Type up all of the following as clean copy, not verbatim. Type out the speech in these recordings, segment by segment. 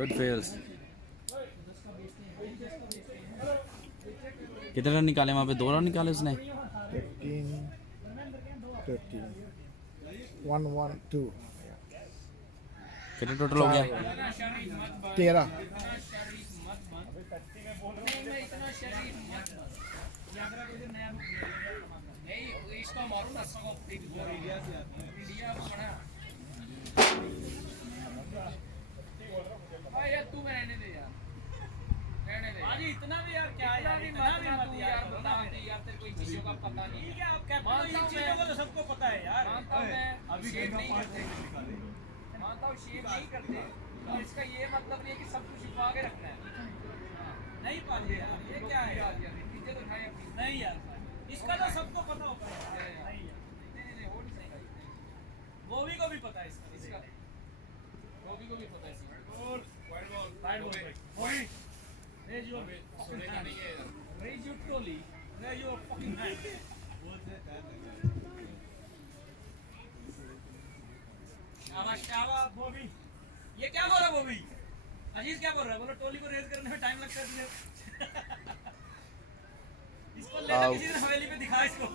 Good fails. कितने run निकाले वहाँ पे? 2 रन निकाले उसने। 1-1-2 कितने टोटल हो गया? 13। इतना भी यार क्या है यार, इतना भी मत यार, बता दे यार, तेरे को इन चीजों का पता नहीं है। आप कहते हो इन चीजों का तो सबको पता है यार। अभी शेयर नहीं करते, मानता हूँ शेयर नहीं करते, तो इसका ये मतलब नहीं है कि सब कुछ छुपा के रखना है। नहीं पाते यार, ये क्या है यार, इज्जत उठाए अपनी। नहीं यार, इसका तो सबको पता होता है। नहीं नहीं, वो नहीं सही, गोभी को भी पता है इसका, गोभी को भी पता है इसका। और साइड बॉल भाई, raise your fucking hand. Raise your trolley. Raise your fucking hand. शाबाश शाबाश बॉबी। ये क्या बोल रहा है बॉबी? अजीज क्या बोल रहा है? बोलो ट्रॉली को रेज करने में टाइम लगता है तुझे। इसको लेना किसी ने हवेली पे दिखा इसको।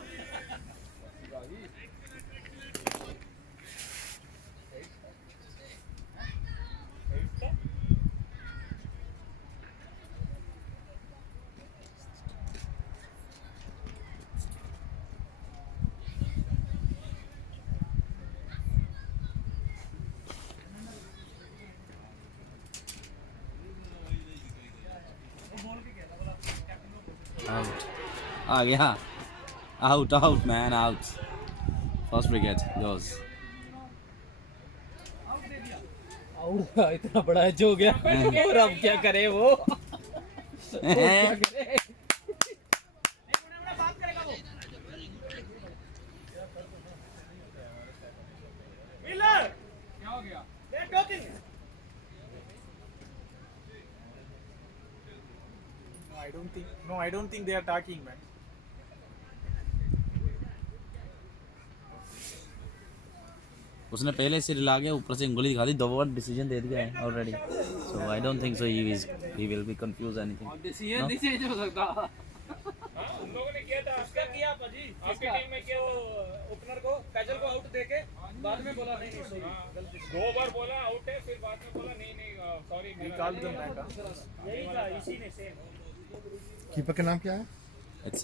आउट आ गया। Out out man, out. First wicket goes. Out इतना बड़ा एज हो गया। और अब क्या करे वो? क्या करे? क्या हो गया? No, I don't think they are talking, man. उसने पहले से रिला के ऊपर से उंगली दिखा दी, 2 ओवर डिसीजन दे दिया है already. So I don't think so he will be confuse anything. Decision नहीं चेंज हो सकता। हाँ, उन लोगों ने किया था। उसका किया पाजी, आपकी टीम में किया वो ओपनर को फैजल को आउट देके बाद में बोला नहीं सही, गलती से 2 बार बोला आउट है, फिर बाद में बोला नहीं sorry. He called them back. Huh? यही था, इसी ने सेम। कीपर का नाम क्या है? It's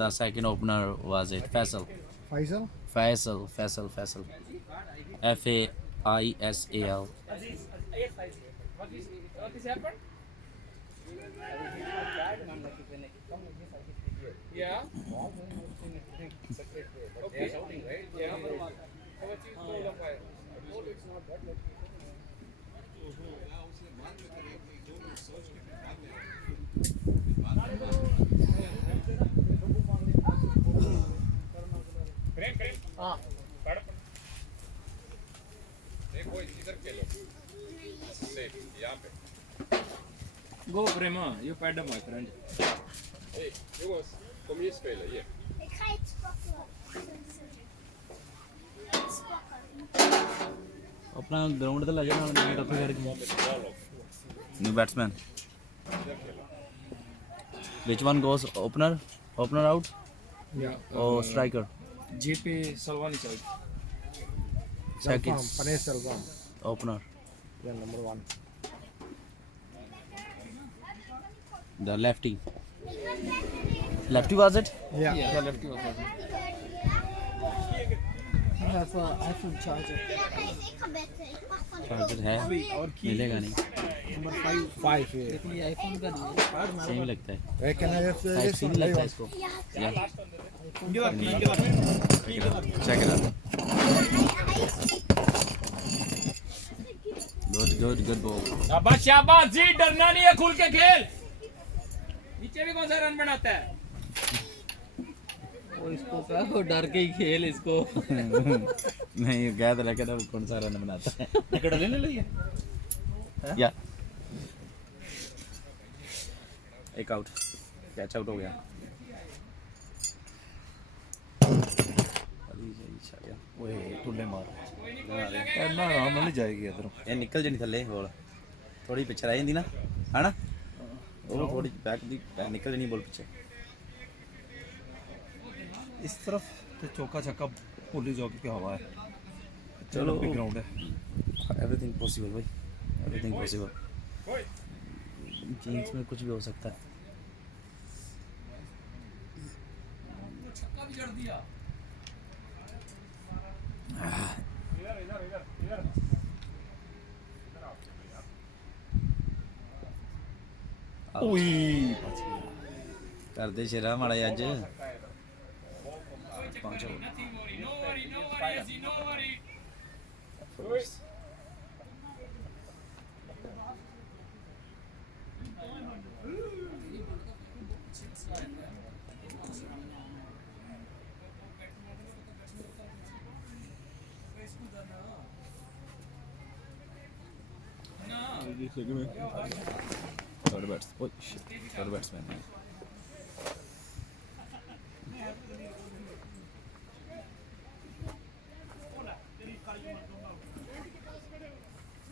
the second opener was it Faisal. Faisal. Faisal. FAISAL. अजीज, ये फाइज what is happened? Yeah. Okay. Shouting, right? Yeah. So what you told of fire? It's not that. प्रेम हाँ. देखो इधर खेलो सेफ यहाँ पे। Go Prema, you pad my friend. Hey, jongens, kom hier spelen, hier. Ik ga iets pakken. Iets pakken. अपना ground ਤੇ ਲੈ ਜਾ ਨਾਲ ਮੈਚ ਉੱਥੇ ਕਰਕੇ। New batsman. Which one goes opener? Opener out Yeah. or striker? JP Salwani side. Second. Panesh Selvam. Opener. Yeah, number 1. The lefty. Lefty was it? Yeah. Yeah, lefty was it. I have a iPhone charger. Ik ga betten. Ik pak van de Charger है, मिलेगा नहीं। Number 5. Yeah. लेकिन ये iPhone का नहीं है। Same ही लगता है। Hey, can I have Type this C one? नहीं लगता है इसको। Yeah. Check it out. Good ball. शाबाश शाबाश जी, डरना नहीं है, खुल के खेल। नीचे भी कौन सा रन बनाता है? वो इसको कहा, वो डर के ही खेल इसको। नहीं गया तो लेके कौन सा रन बनाता है। टिकट ले लो ये। या एक आउट, कैच आउट हो गया। ओए टुल्ले मार ना आराम नहीं जाएगी इधर। ये निकल जनी थल्ले बॉल। थोड़ी पिछे रह जाती ना है ना वो थोड़ी बैक दी निकल नहीं बोल पिछे इस तरफ तो चौका छक्का भूली जाओ क्या हवा है चलो लंबी ग्राउंड है एवरीथिंग पॉसिबल भाई एवरीथिंग पॉसिबल जीन्स में कुछ भी हो सकता है छक्का भी जड़ दिया ओए कर दे शेरा माड़ा जिहा अज नथिंग वरी नो वरी ऐसी नो वरी थर्ड बैट्समैन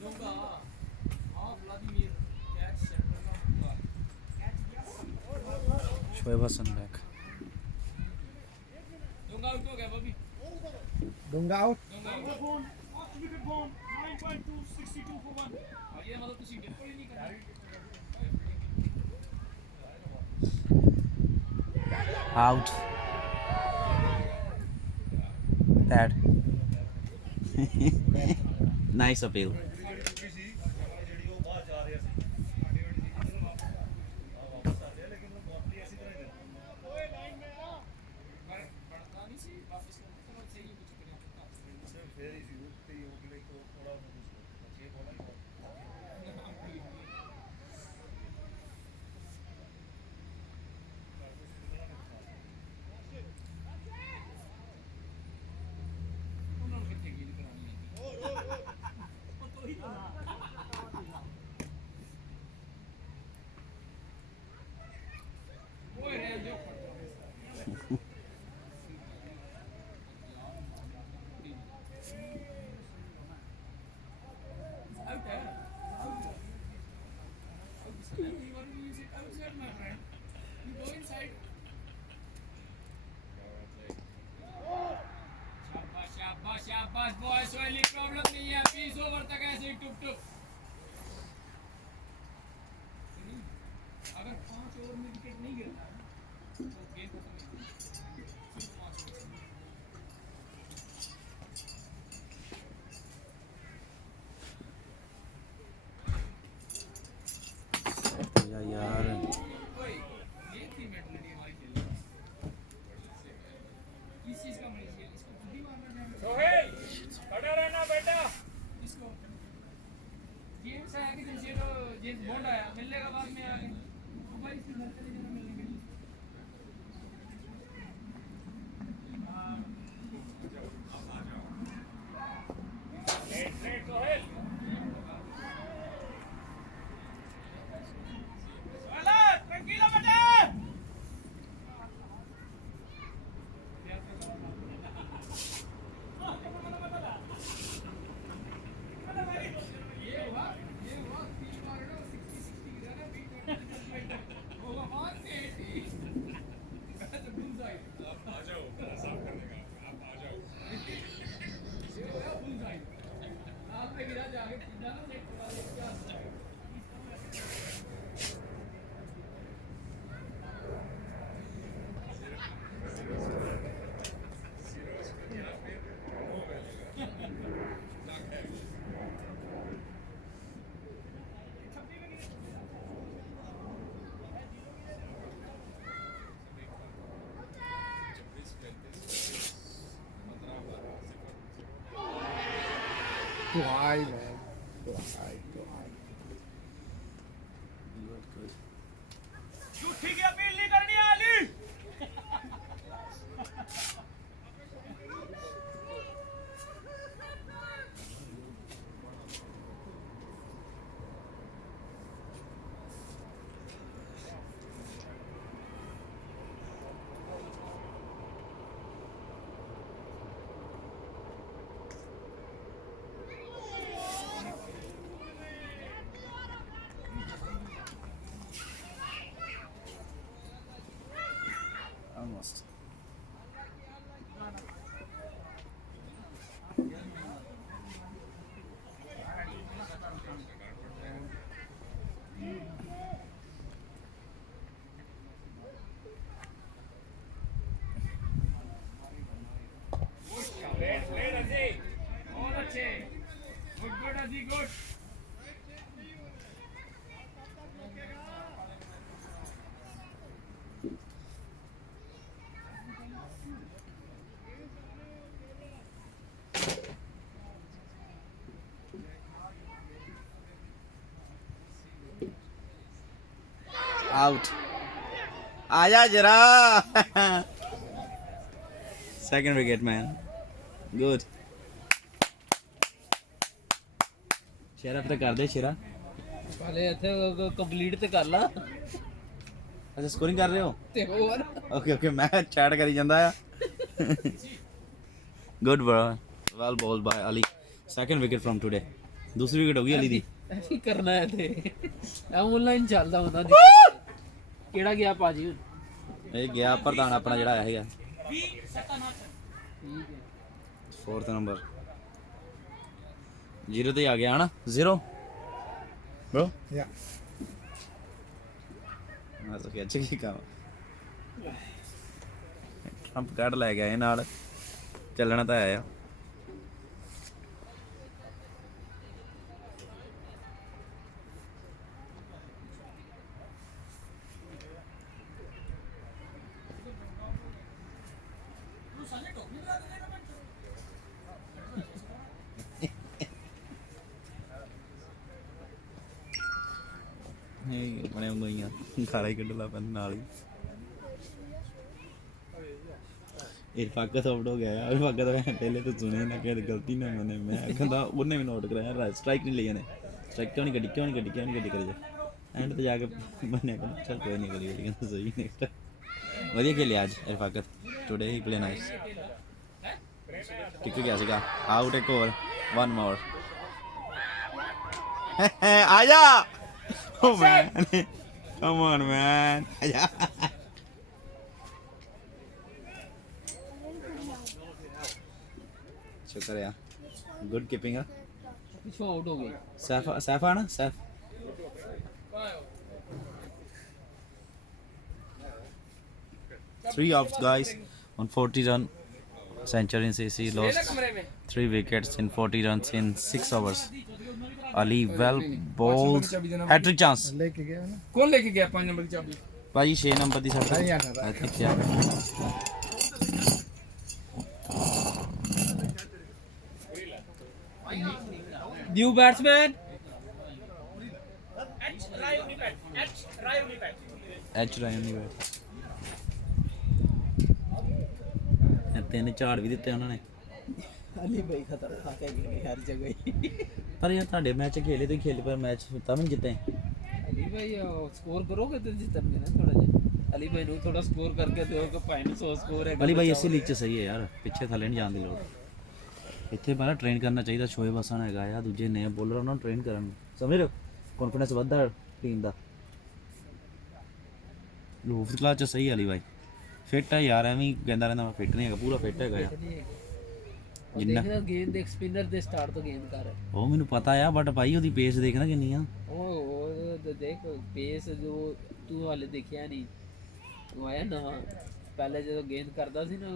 दूंगा हां व्लादिमीर कैच सेंटर का हुआ शोएब हसन बैक दूंगा आउट हो गया बॉबी दूंगा आउट दूंगा आउट विकेट बॉन 9.262 for 1 और ये मतलब कुछ बिल्कुल ही नहीं करना out that nice appeal पड़ता नहीं सी वापस करते तो सही कुछ करें उन्होंने कितने गिल करानी है ओए रे जो out है you want to use it outside my friend you go inside शाबाश शाबाश शाबाश बॉयज वाली प्रॉब्लम नहीं है 20 ओवर तक ऐसे ही टुप टुप अगर 5 ओवर में विकेट नहीं गिरता है तो गेम खत्म हो जाएगा सिर्फ 5 ओवर यार ओए ये थी मेंटलिटी हमारी खेल किस चीज का मरीज है इसको बुद्धि मारना है सोहेल खड़ा रहना बेटा इसको जेम्स आया कि दिन से तो जेम्स बॉन्ड आया मिलने का बाद में आ गए तो भाई इसके घर चले जाना मिलने के लिए लेट सोहेल ट्रैंकिलो बेटा ये हुआ 3 बार 60 60 की रन बीट होगा 180 तो बुलजाई आप आ जाओ साफ करने का आप आ जाओ ये होगा बुलजाई आप पे गिरा जाके जाना सेट करा ले क्या too high man too high झूठी की अपील नहीं करनी है अली पीछे गुड गुड अजी गुड आउट आजा जरा सेकंड विकेट मैन गुड शेरा पे कर दे शेरा पहले ਇੱਥੇ ਕੰਪਲੀਟ ਤੇ ਕਰ ਲਾ अच्छा स्कोरिंग कर रहे हो ਤੇ ਹੋਰ ओके ओके मैं चैट करी ਜਾਂਦਾ ਆ good bro well bowled by Ali second wicket from today दूसरी विकेट होगी अली दी ਕੀ ਕਰਨਾ ਹੈ ਤੇ ਆਨਲਾਈਨ ਚੱਲਦਾ ਹੁੰਦਾ ਕਿਹੜਾ ਗਿਆ ਭਾਜੀ ਹੁਣ ਇਹ ਗਿਆ ਪ੍ਰਧਾਨ ਆਪਣਾ ਜਿਹੜਾ ਆਇਆ ਹੈਗਾ ਠੀਕ ਹੈ 4th ਨੰਬਰ 0 ਤੇ ਆ ਗਿਆ ਹਨਾ 0 bro Yeah. ਮੈਂ ਤਾਂ ਕਿਹਾ ਅੱਛਾ ਕੀ ਕੰਮ ਟਰੰਪ ਕਾਰਡ ਲੈ ਗਿਆ ਇਹ ਨਾਲ ਚੱਲਣਾ ਤਾਂ ਆਇਆ ਇਹ ਬਣੇ ਉਂਗਲੀਆਂ ਖਾਲਾ ਹੀ ਕੱਢ ਲਾ ਪੈਨ ਨਾਲ ਹੀ ਇਹ ਫਾਕਤ ਆਊਟ ਹੋ ਗਿਆ ਯਾਰ ਫਾਕਤ ਮੈਂ ਪਹਿਲੇ ਤਾਂ ਸੁਣਿਆ ਨਾ ਕਿ ਗਲਤੀ ਨਾ ਮੈਨੇ ਮੈਂ ਕਹਿੰਦਾ ਉਹਨੇ ਵੀ ਨੋਟ ਕਰਾਇਆ ਸਟ੍ਰਾਈਕ ਨਹੀਂ ਲਈ ਇਹਨੇ ਸਟ੍ਰਾਈਕ ਕਿਉਂ ਨਹੀਂ ਗੱਡੀ ਕਰੀ ਜਾ ਐਂਡ ਤੇ ਜਾ ਕੇ ਮੈਨੇ ਕਹਿੰਦਾ ਚੱਲ ਕੋਈ ਨਹੀਂ ਕਰੀ ਕਹਿੰਦਾ ਸਹੀ ਨੈਕਸਟ ਵਧੀਆ ਖੇਲਿਆ ਅੱਜ ਇਰਫਾਕਤ ਟੁਡੇ ਹੀ ਪਲੇ ਨਾਈਸ ਕਿੱਕ ਗਿਆ ਸੀਗਾ ਆਊਟ ਇੱਕ ਹੋਰ 1 ਮੋਰ ਆ ਜਾ Oh man, come on man. शुक्र है गुड कीपिंग है ਪਿੱਛੋਂ ਆਊਟ ਹੋ ਗਏ सैफ ना Saif 3 outs guys on 40 run century in CC lost 3 wickets in 40 runs in 6 overs Ali well bowled hat-trick chance लेके गया ना ਕੌਣ ਲੈ ਕੇ ਗਿਆ 5 ਨੰਬਰ ਦੀ ਚਾਬੀ ਭਾਜੀ 6 ਨੰਬਰ ਦੀ ਸੱਟ नहीं आना I think yeah new batsman H Ryan ਨਹੀਂ ਬੈਠ ਤਿੰਨ ਝਾੜ ਵੀ ਦਿੱਤੇ ਉਹਨਾਂ ਨੇ ਅਲੀ ਭਾਈ ਖਤਰਨਾਕ ਹੈ ਕਿ ਹਰ ਜਗ੍ਹਾ ਹੀ ਪਰ ਯਾਰ ਤੁਹਾਡੇ ਮੈਚ ਖੇਲੇ ਤੇ ਖੇਲੇ ਪਰ ਮੈਚ ਤਾਂ ਵੀ ਜਿੱਤੇ ਅਲੀ ਭਾਈ ਸਕੋਰ ਕਰੋਗੇ ਤੇ ਜਿੱਤਣਗੇ ਨਾ ਥੋੜਾ ਜਿਹਾ ਅਲੀ ਭਾਈ ਨੂੰ ਥੋੜਾ ਸਕੋਰ ਕਰਕੇ ਦਿਓ ਕਿ ਭਾਈ ਨੂੰ 100 ਸਕੋਰ ਹੈ ਅਲੀ ਭਾਈ ਇਸੇ ਲੀਗ ਚ ਸਹੀ ਹੈ ਯਾਰ ਪਿੱਛੇ ਥੱਲੇ ਨਹੀਂ ਜਾਣ ਦੀ ਲੋੜ ਇੱਥੇ ਬਾਹਰ ਟ੍ਰੇਨ ਕਰਨਾ ਚਾਹੀਦਾ ਸ਼ੋਏਬ ਹਸਨ ਹੈਗਾ ਆ ਦੂਜੇ ਨਏ ਬੋਲਰ ਉਹਨਾਂ ਨੂੰ ਟ੍ਰੇਨ ਕਰਨ ਸਮਝ ਰਹੇ ਕੌਨਫੀਡੈਂਸ ਵੱਧਦਾ ਟੀਮ ਦਾ ਲੋਫ ਕਲਾਸ ਚ ਸਹੀ ਅਲੀ ਭਾਈ ਫਿੱਟ ਹੈ ਯਾਰ ਐਵੇਂ ਕਹਿੰਦਾ ਰਹਿੰਦਾ ਮੈਂ ਫਿੱਟ ਨਹੀਂ ਹੈਗਾ ਪੂਰਾ ਫਿੱਟ ਹੈਗਾ ਆ ਜਿੰਨਾ ਗੇਮ ਦੇ ਸਪਿਨਰ ਦੇ ਸਟਾਰਟ ਤੋਂ ਗੇਮ ਕਰ ਉਹ ਮੈਨੂੰ ਪਤਾ ਆ ਬਟ ਭਾਈ ਉਹਦੀ ਪੇਸ ਦੇਖਣਾ ਕਿੰਨੀ ਆ ਉਹ ਦੇਖ ਪੇਸ ਜੋ ਤੂੰ ਹਾਲੇ ਦੇਖਿਆ ਨਹੀਂ ਉਹ ਆਇਆ ਨਾ ਪਹਿਲੇ ਜਦੋਂ ਗੇਂਦ ਕਰਦਾ ਸੀ ਨਾ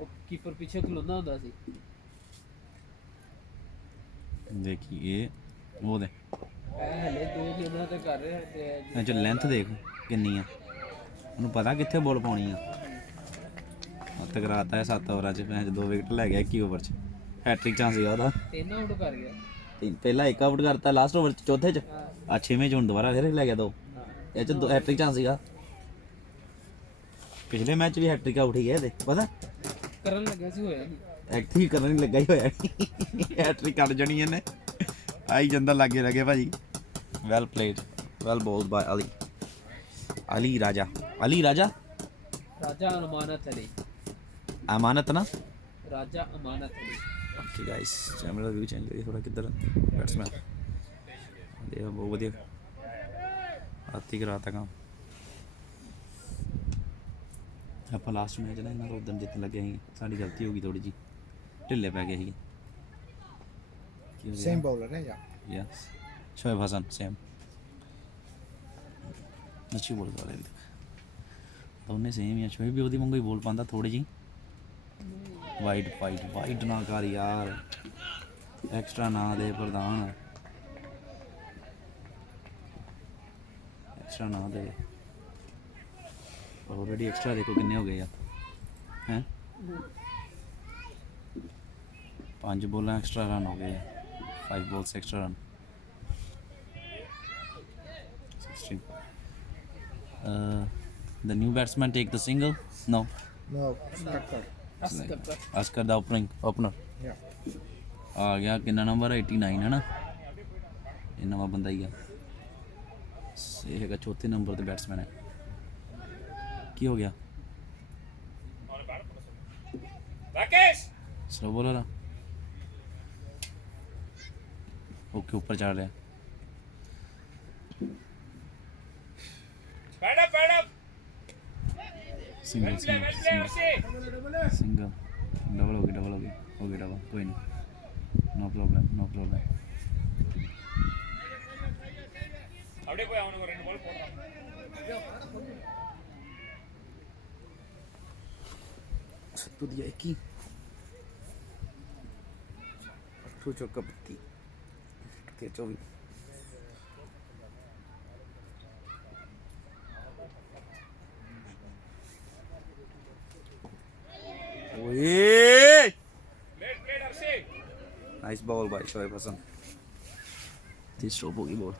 ਉਹ ਕੀਪਰ ਪਿੱਛੇ ਖਲੋਂਦਾ ਹੁੰਦਾ ਸੀ ਦੇਖੀ ਇਹ ਉਹ ਦੇ ਹਲੇ 2 ਗੇਮਾਂ ਤੇ ਕਰ ਰਿਹਾ ਤੇ ਇਹ ਚ ਲੈਂਥ ਦੇਖ ਕਿੰਨੀ ਆ ਉਹਨੂੰ ਪਤਾ ਕਿੱਥੇ ਬੋਲ ਪਾਉਣੀ ਆ ਤਕਰਾਤਾ ਹੈ 7 ਓਵਰਾਂ ਚ ਮੈਂ 2 ਵਿਕਟ ਲੈ ਗਿਆ 21 ਓਵਰ ਚ ਹੈਟ੍ਰਿਕ ਚਾਂਸ ਸੀਗਾ ਉਹਦਾ 3 ਆਊਟ ਕਰ ਗਿਆ ਪਹਿਲਾ 1 ਆਊਟ ਕਰਤਾ ਲਾਸਟ ਓਵਰ ਚ ਚੌਥੇ ਚ ਆ 6ਵੇਂ ਚ ਹੁਣ ਦੁਬਾਰਾ ਫਿਰ ਲੈ ਗਿਆ 2 ਇਹ ਚ ਹੈਟ੍ਰਿਕ ਚਾਂਸ ਸੀਗਾ ਪਿਛਲੇ ਮੈਚ ਵੀ ਹੈਟ੍ਰਿਕ ਆਊਟ ਹੀ ਗਿਆ ਇਹਦੇ ਪਤਾ ਕਰਨ ਲੱਗਾ ਸੀ ਹੋਇਆ ਨਹੀਂ ਐਕਟਿਵ ਕਰਨ ਨਹੀਂ ਲੱਗਾ ਹੀ ਹੋਇਆ ਹੈਟ੍ਰਿਕ ਕੱਢ ਜਣੀ ਇਹਨੇ ਆਈ ਜਾਂਦਾ ਲੱਗੇ ਲੱਗੇ ਭਾਜੀ well played well bowled by Ali Raja Raja Amanat Ali Amanat ਨਾ Raja Amanat Ali okay guys camera view change करिए थोड़ा किधर बैट्समैन देखो बहुत बढ़िया आती कराता काम ਆਪਾਂ ਲਾਸਟ ਮੈਚ ਨਾ ਇਹਨਾਂ ਦਾ ਉਦੋਂ ਜਿੱਤਣ ਲੱਗੇ ਸੀ ਸਾਡੀ ਗਲਤੀ ਹੋ ਗਈ ਥੋੜੀ ਜੀ ਢਿੱਲੇ ਪੈ ਗਏ ਸੀ सेम बॉलर है या यस शोएब हसन सेम अच्छी बॉल कर रहे ਦੋਨੇ ਸੇਮ ਹੀ ਆ ਸ਼ੋਏਬ ਵੀ ਉਹਦੀ ਵਾਂਗੂ ਹੀ ਬੋਲ ਪਾਉਂਦਾ ਥੋੜੀ ਜੀ ਵਾਈਡ ਨਾ ਕਰ ਯਾਰ एक्स्ट्रा ना दे प्रधान, एक्स्ट्रा ना दे। ऑलरेडी एक्स्ट्रा देखो कितने हो गए हैं, 5 बॉल एक्स्ट्रा रन हो गए, 5 balls extra run, 16. The new batsman take the single? No. No, Spectre. Askar the opener. Yeah. आ गया कितना नंबर 89 है ना, ये नवा बंदा ही है, ये है चौथे नंबर पे बैट्समैन है। की हो गया राकेश स्लो बॉलर है, ओके ऊपर चढ़ रहा है, bat up single well play Arshi single, double हो गया डबल, कोई नहीं, नो प्रॉब्लम அப்படியே போய் அவனுக்கு ஒரு 2 பால் போடுறான் तो दिया एक ही 8 चौका 32 24। ओए प्लेट अर्शी नाइस बॉल भाई शोएब हसन, 30 स्ट्रोक होगी बॉल।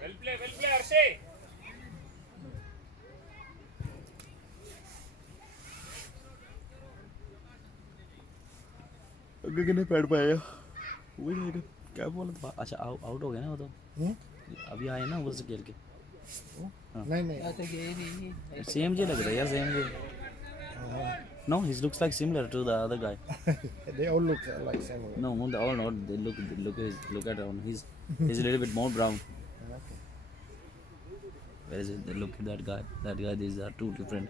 वेल प्ले अर्शी अगे कितने पैड पाए वही नहीं क्या बोला था, अच्छा आउट हो गया ना वो तो, अभी आए ना वो से खेल के, नहीं सेम जी लग रहा है यार, सेम जी। No, he looks like similar to the other guy. they all look like similar. No, they all not. They look at him. He's a little bit more brown. Okay. Where is it? Look at that guy. That guy. These are two different.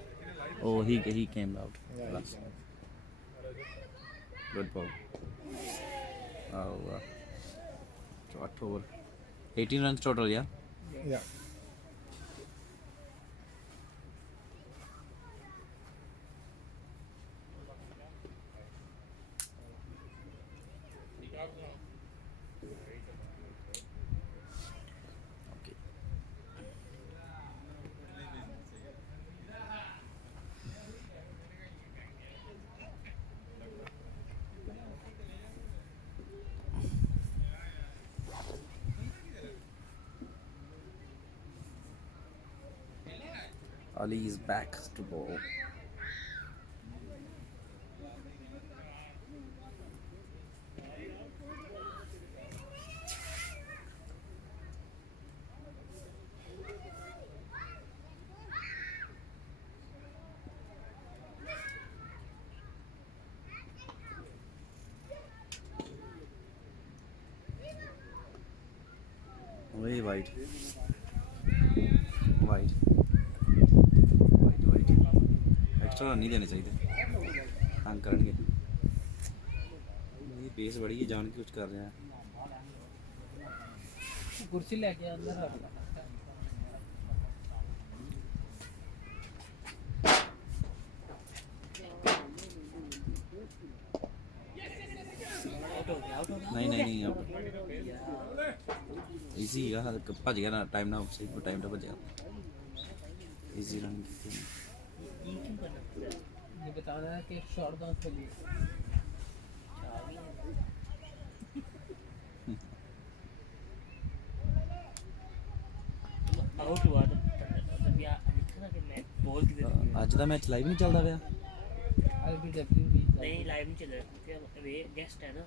Oh, he came out. Yeah, Last. Good ball. Oh, short over. 18 runs total, yeah. Yeah. Okay. Ali is back to bowl. Way wide. Wide. Extra नहीं देने चाहिए, तंग करेंगे, ये pace बड़ी है, जान के कुछ कर रहे हैं। कुर्सी लेके अंदर रख ला। नहीं अब इजी है, भज गया ना, टाइम ना सही टाइम पे भज गया, इजी रन की। ये बता रहा है कि शॉर्ट डाउन के लिए आउट हुआ तो तब या लिखा ना कि मैं बॉल की ਅੱਜ ਦਾ ਮੈਚ ਲਾਈਵ ਨਹੀਂ ਚੱਲਦਾ ਪਿਆ, आईबीडब्ल्यू भी नहीं लाइव नहीं चल रहा क्योंकि वे गेस्ट है ना,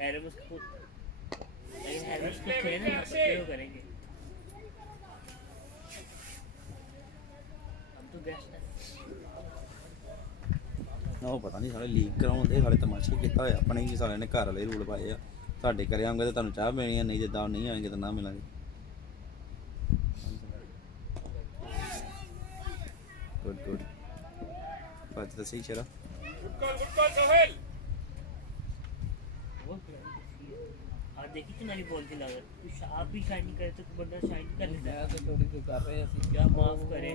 हैरमस को लेकिन हैरमस को खेलना ना तो करेंगे, हम तो गेस्ट है ਨਾ ਉਹ ਪਤਾ ਨਹੀਂ ਸਾਲੇ ਲੀਕ ਕਰਾਉਂਦੇ, ਸਾਲੇ ਤਮਾਸ਼ੇ ਕੀਤਾ ਹੋਇਆ ਆਪਣੇ ਹੀ, ਸਾਲਿਆਂ ਨੇ ਘਰ ਵਾਲੇ ਰੂਲ ਪਾਏ ਆ, ਸਾਡੇ ਘਰੇ ਆਉਂਗੇ ਤਾਂ ਤੁਹਾਨੂੰ ਚਾਹ ਮਿਲਣੀ ਆ, ਨਹੀਂ ਜੇ ਤਾਂ ਨਹੀਂ ਆਏਗੇ ਤਾਂ ਨਾ ਮਿਲਾਂਗੇ। गुड बात तो सही चला। Good call Sohail. आज देखी तुम्हारी बॉल की लागत कुछ आप भी शाइन नहीं करे तो बंदा शाइन कर लेता है मैं तो थोड़ी तो कर रहे हैं क्या माफ करे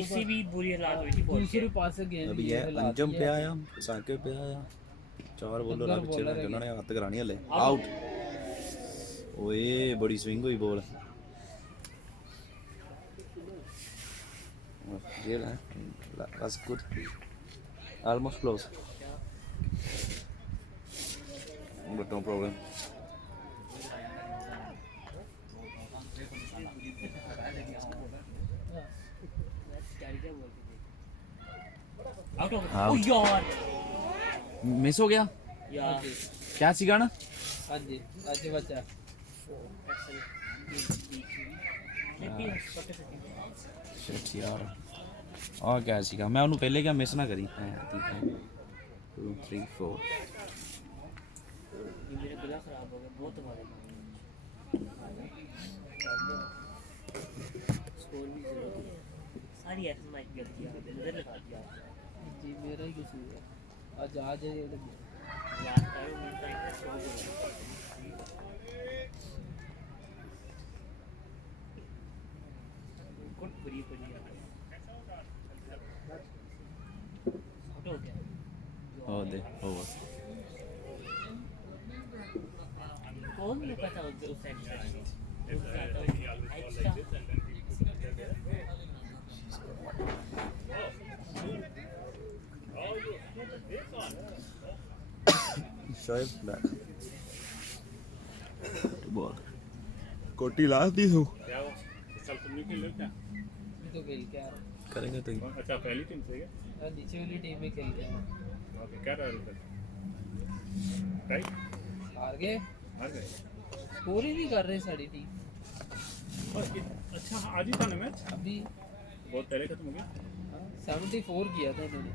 इससे भी बुरी हालात हुई थी बॉल दूसरे के पास गेंद अभी ये अंजम पे आया साकिब पे आया 4 बॉलर आ पिछे जिन्होंने हत्थ करानी हले आउट ओए बड़ी स्विंग हुई बॉल ये है that's good almost close but no problem out हो गया Out. ओ यार मिस हो गया यार क्या सीगा ना हाँ जी आज बच्चा shit यार आ क्या सीगा मैं उन्हें पहले क्या मिस ना करी 2 3 4 ये मेरा गला खराब हो गया बहुत हमारे स्कोर भी 0 सारी ऐसी मैच गलती है नजर लगा दिया जी मेरा ही कसूर है आज आज ये याद करो मिलता है स्कोर गुड बुरी बुरी आउट हो गया oh दे over कौन नहीं पता उस साइड से एक्स्ट्रा Shoaib back ball कोटी लास्ट दी तू क्या हुआ चल तुम नहीं खेल रहे क्या तो खेल के आ रहा करेंगे तो अच्छा पहली टीम से क्या हाँ, नीचे वाली टीम में खेल के ओके क्या रहा है राइट हार गए हार गए स्कोर ही नहीं कर रहे सारी टीम अच्छा आज ही था ना मैच अभी बहुत पहले खत्म हो गया 74 किया था इन्होंने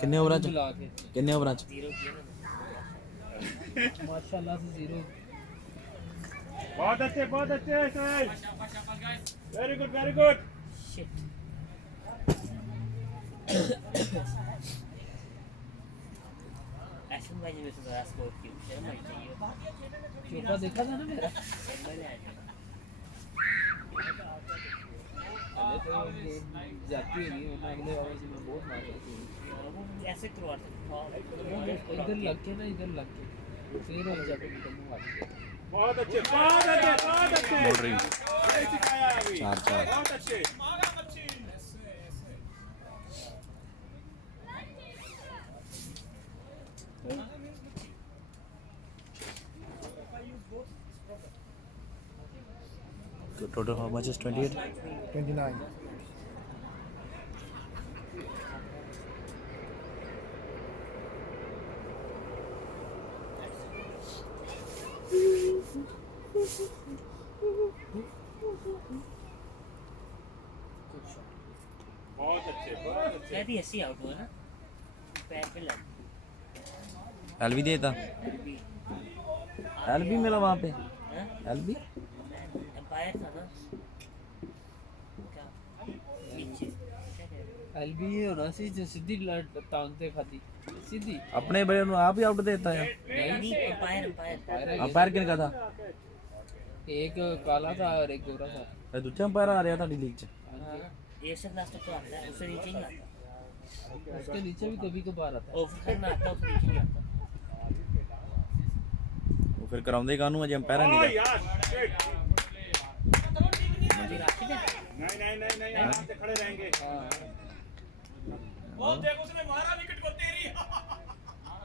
कितने ओवरां च बुला के कितने ओवरां च 0 किया ना माशाल्लाह से 0 बहुत अच्छे वेरी गुड शिट ऐसे में में तो बड़ा स्कोर की शर्म आई चाहिए चौका देखा था ना मेरा मैंने आया पहले तो गेम जाती होगी वरना अगले ओवर से मैं बहुत मार रहा वो ऐसे करवा सकता इधर लग के ना इधर लग के फिर हो जाके निकलने वाली है बहुत अच्छे बॉर्डरिंग सिखाया अभी 4 बहुत अच्छे total how much is 28 29 बहुत अच्छे शायद ही ऐसे आउट हुआ ना पैर पे लग एलबी देता एलबी मिला वहां पे हैं एलबी एम्पायर था ना क्या नीचे क्या कह रहे एलबी ये होना सी जो सीधी टांग ते खाती सीधी अपने बड़े नु आप ही आउट देता है नहीं एम्पायर अंपायर किन का था एक काला था और एक गोरा था ए दूसरा अंपायर आ रहा था लीग च ये सब लास्ट तक तो आता है उससे नीचे नहीं आता उसके नीचे भी कभी कभार आता है ओवर करना आता उससे नीचे नहीं आता वो फिर कराउंदे कानू अज अंपायर नहीं यार shit। मुझे राशिद है नहीं आराम से खड़े रहेंगे वो देख उसने मारा विकेट को तेरी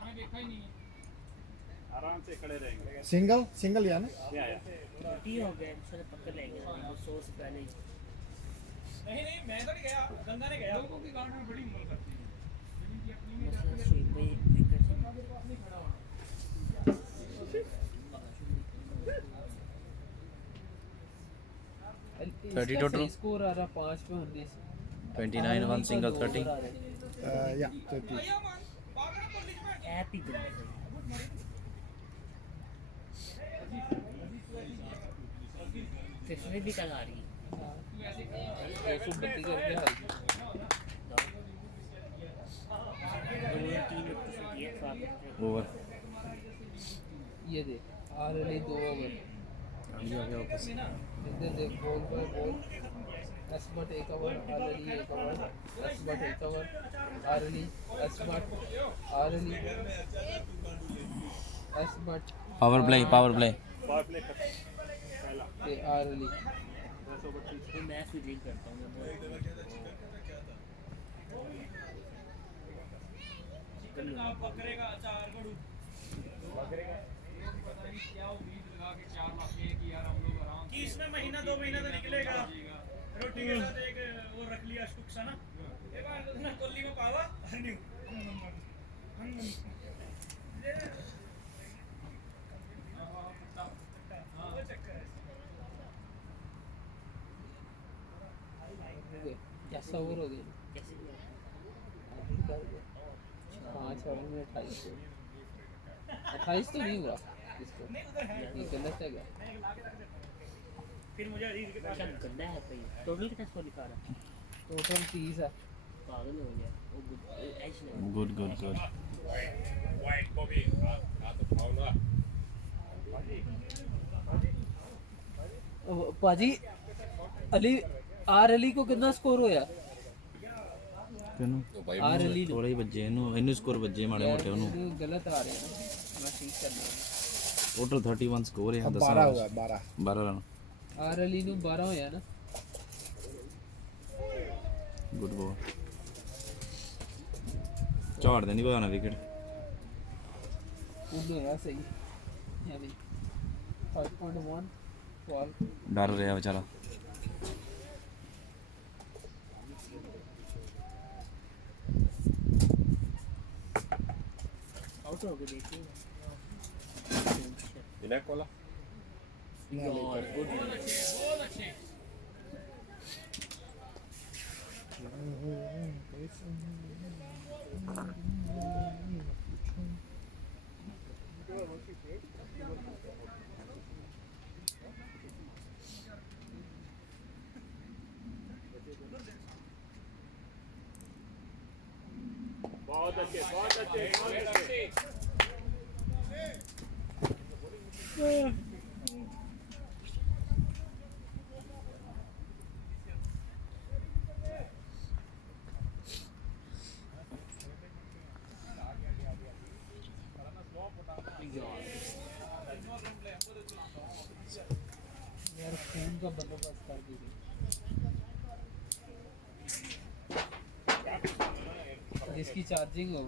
मैं देखा ही नहीं आराम से खड़े रहेंगे सिंगल या ना क्या है छुट्टी हो गया इंशाल्लाह पकड़ लेंगे वो 100 से पहले ही नहीं मैं तो नहीं गया गंगा ने गया लोगों की गांड में बड़ी उम्र करती है मसला स्विंग भाई विकेट से 30 total? स्कोर आ रहा 5 पे 19 29 1 single 30 या 30 ऐप ही दे फिफ्थ भी कल आ रही है 232 करके हार गई उन्होंने 3 विकेट से दिए 7 ओवर ये देख आर अली 2 ओवर अभी आ गया वापस इधर देख बॉल पर बॉल एस बट 1 ओवर आर अली 1 ओवर एस बट 1 ओवर आर अली एस बट पावर प्ले ये आर अली ये मैं फील्डिंग करता हूँ बकरेगा अचार कड़ू बकरेगा पता नहीं क्या उम्मीद लगा के 4 लाख की यार हम लोग आराम कि इसमें महीना 2 महीना तो निकलेगा रोटी के साथ एक वो रख लिया स्टुक सा ना एक बार ना कोल्ली में पावा न्यू कैसा ओवर हो गया कैसे किया 5 ओवर में 28 तो नहीं हुआ इसको ये गलत है क्या फिर मुझे अजीज के पास क्या गंदा है भाई टोटल कितना स्कोर लिखा रहा टोटल 30 है पागल हो गया वो एच नहीं good good good White Bobby, तो खाओ ना। पाजी अली आर अली को कितना स्कोर होया ਕਿਨੂੰ आर अली ਥੋੜਾ ਹੀ ਵੱਜੇ ਇਹਨੂੰ ਸਕੋਰ ਵੱਜੇ ਮਾੜੇ ਮੋਟੇ ਉਹਨੂੰ गलत आ रहे हैं मैं ठीक करना ਟੋਟਲ 31 ਸਕੋਰ ਹੈ 12 ਹੋਗਾ 12 ਰਨ आर अली ਨੂੰ 12 ਹੋਇਆ ਨਾ ਗੁੱਡ ਬੋਲ ਝਾੜ ਦੇ ਨਹੀਂ ਪਾਉਣਾ ਵਿਕਟ ਉਹਨੂੰ ਹੋਇਆ ਸਹੀ ਯਾਨੀ 5.1 12 ਡਰ ਰਿਹਾ ਵਿਚਾਰਾ आउट हो गए देखिए बिना कोला और गुड बहुत अच्छे बहुत अच्छे बहुत अच्छे यार फोन का बंदोबस्त कर दीजिए जिसकी चार्जिंग हो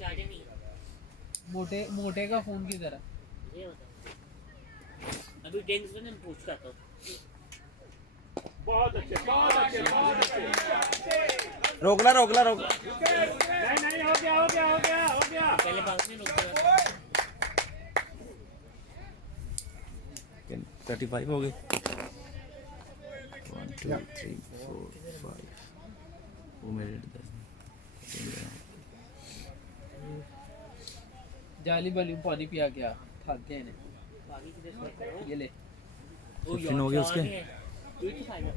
चार्जर नहीं मोटे मोटे का फोन की तरह ये होता अभी टेंस में पूछता तो बहुत अच्छे बहुत अच्छे बहुत अच्छे रोक ला नहीं नहीं हो गया हो गया हो गया हो गया पहले बात में रुक गया 35 हो गए 1 2 3 4 5 वो मेरे जाली बली में पानी पिया गया खाते हैं बाकी किधर से करो ये ले वो 15 हो गए उसके? एक ही फायदा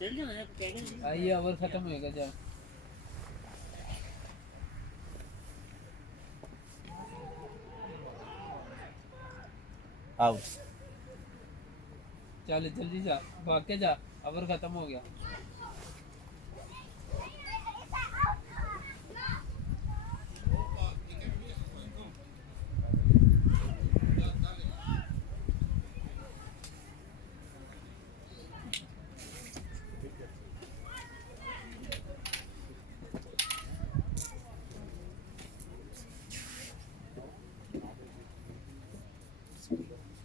चल जाओ ना कहेंगे आइए ओवर खत्म होएगा जा आउट चल जल्दी जा भाग के जा ओवर खत्म हो गया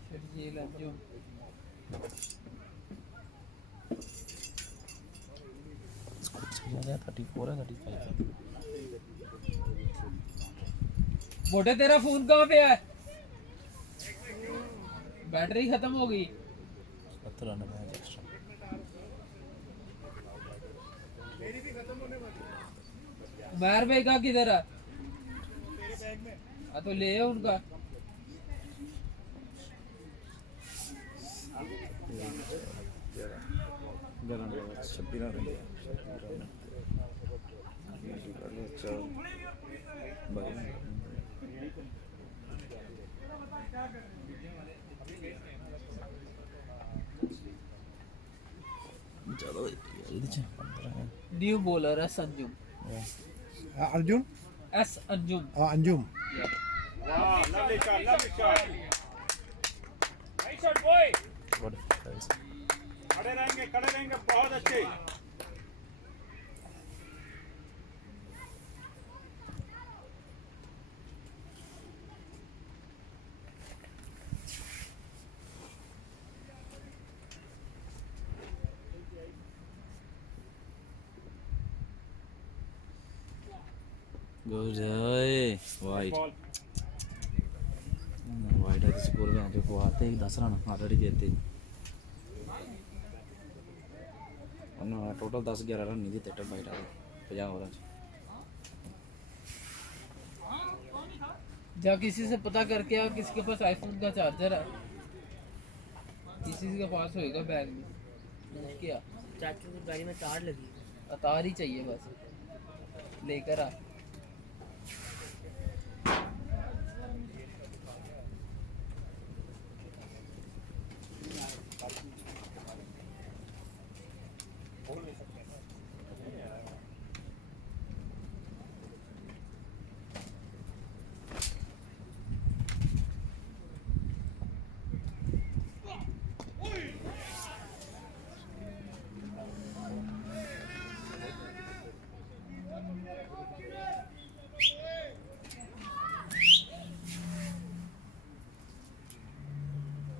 फिर ये लग जो 34 है 35 मोटे तेरा फोन कहाँ पे है बैटरी खत्म हो गई 70 रन है एक्स्ट्रा मैर भाई का किधर है हाँ तो ले आओ उनका छब्बीस रन चलो ਇਹਦੇ ਚ 15 New bowler S Anjum. Arjun S Anjum. Anjum Wow, lovely shot, lovely shot. Nice shot, boy. Good खड़े रहेंगे बहुत अच्छे. Good white Ball. वाइट है स्कोर में आके फवाते ही 10 रन ऑलरेडी देते उन्होंने टोटल 10-11 रन नहीं दिए वाइट आ 50 ओवर जा किसी से पता करके आ किसी के पास आईफोन का चार्जर है, किसी के पास होएगा बैग में, क्या चाचू की गाड़ी में तार लगी है। अतार ही चाहिए बस, लेकर आ।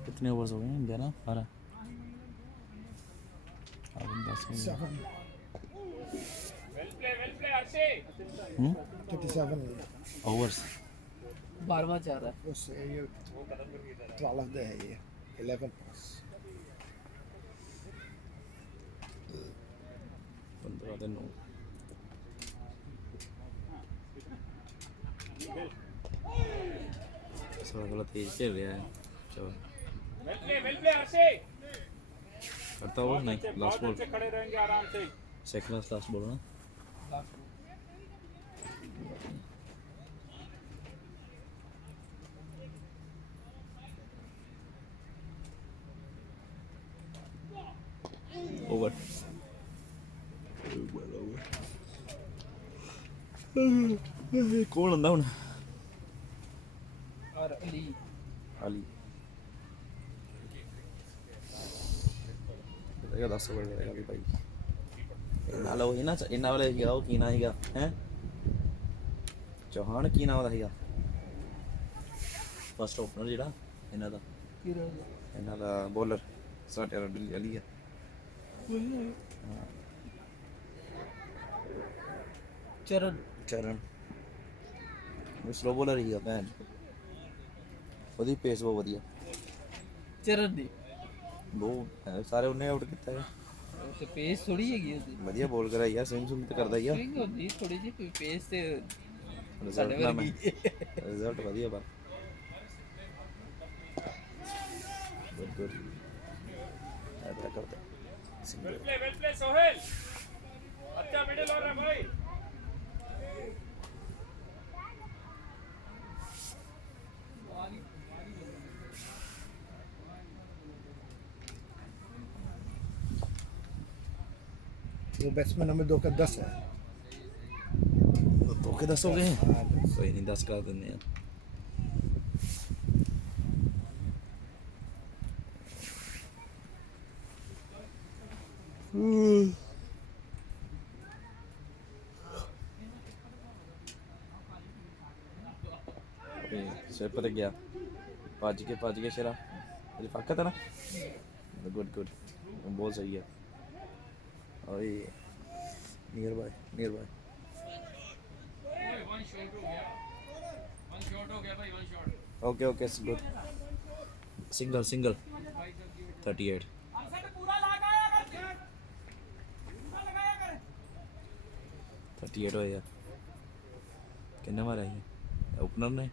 कितने ओवर्स हो गए हैं 11 12 अब 10 हो गए Well play, Archie. 37 ओवर्स 12वां चाह रहा है। बस ये 12 दे है ये 11 पास 15 दिन 9 थोड़ा तेज चल रहा है चलो Well play, Archie. करता हो नहीं लास्ट बॉल बहुत अच्छे खड़े रहेंगे आराम से. सेकंड लास्ट बॉल ना ओवर कौन ਹੁੰਦਾ ਹੁਣ और अली ਅਲੀ ਇਹਦਾ 10 ਓਵਰ ਕਰੇਗਾ ਵੀ ਭਾਈ ਨਾਲ ਉਹ ਇਹਨਾਂ ਵਾਲੇ ਸੀਗਾ ਉਹ ਕੀ ਨਾਂ ਸੀਗਾ ਹੈ ਚੌਹਾਨ ਕੀ ਨਾਂ ਉਹਦਾ ਸੀਗਾ ਫਸਟ ਓਪਨਰ ਜਿਹੜਾ ਇਹਨਾਂ ਦਾ ਇਹਨਾਂ ਦਾ ਬੋਲਰ ਸਾਡੇ ਵਾਲਾ ਅਲੀ ਆ चरण ਚਰਨ ਉਹ ਸਲੋ ਬੋਲਰ ਸੀਗਾ ਭੈਣ ਉਹਦੀ ਪੇਸ ਬਹੁਤ ਵਧੀਆ चरण दी ਬਹੁਤ ਸਾਰੇ ਉਹਨੇ ਆਊਟ ਕੀਤਾ ਹੈ ਤੇ ਪੇਸ ਥੋੜੀ ਹੈਗੀ ਉਹਦੀ, ਵਧੀਆ ਬੋਲ ਕਰਾ ਯਾਰ ਸਵਿੰਗ ਤੇ ਕਰਦਾ ਹੀ ਆ ਸਵਿੰਗ ਹੁੰਦੀ ਥੋੜੀ ਜਿਹੀ, ਪੇਸ ਤੇ ਰਿਜ਼ਲਟ ਸਾਡੇ ਨਾ ਮੈਂ ਵਰਗੀ। ਰਿਜ਼ਲਟ ਵਧੀਆ ਬਾ ਗੁੱਡ ਗੁੱਡ ਐਦਾ ਕਰਦਾ Well play, Sohail. अच्छा मिडिल और है भाई. वो बैट्समैन नंबर 2 का 10 है तो के 10 हो गए हैं कोई नहीं 10 कर देने हैं स्वेपर गया भज के शेरा लिफाका था ना गुड गुड बहुत सही है और ये नियर बाय वन शॉट हो गया भाई, one shot. Okay good single 38 Arshad पूरा लगाया कर, पूरा लगाया कर. 38 होया किन्ने मारा है ओपनर ने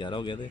11 हो गया थे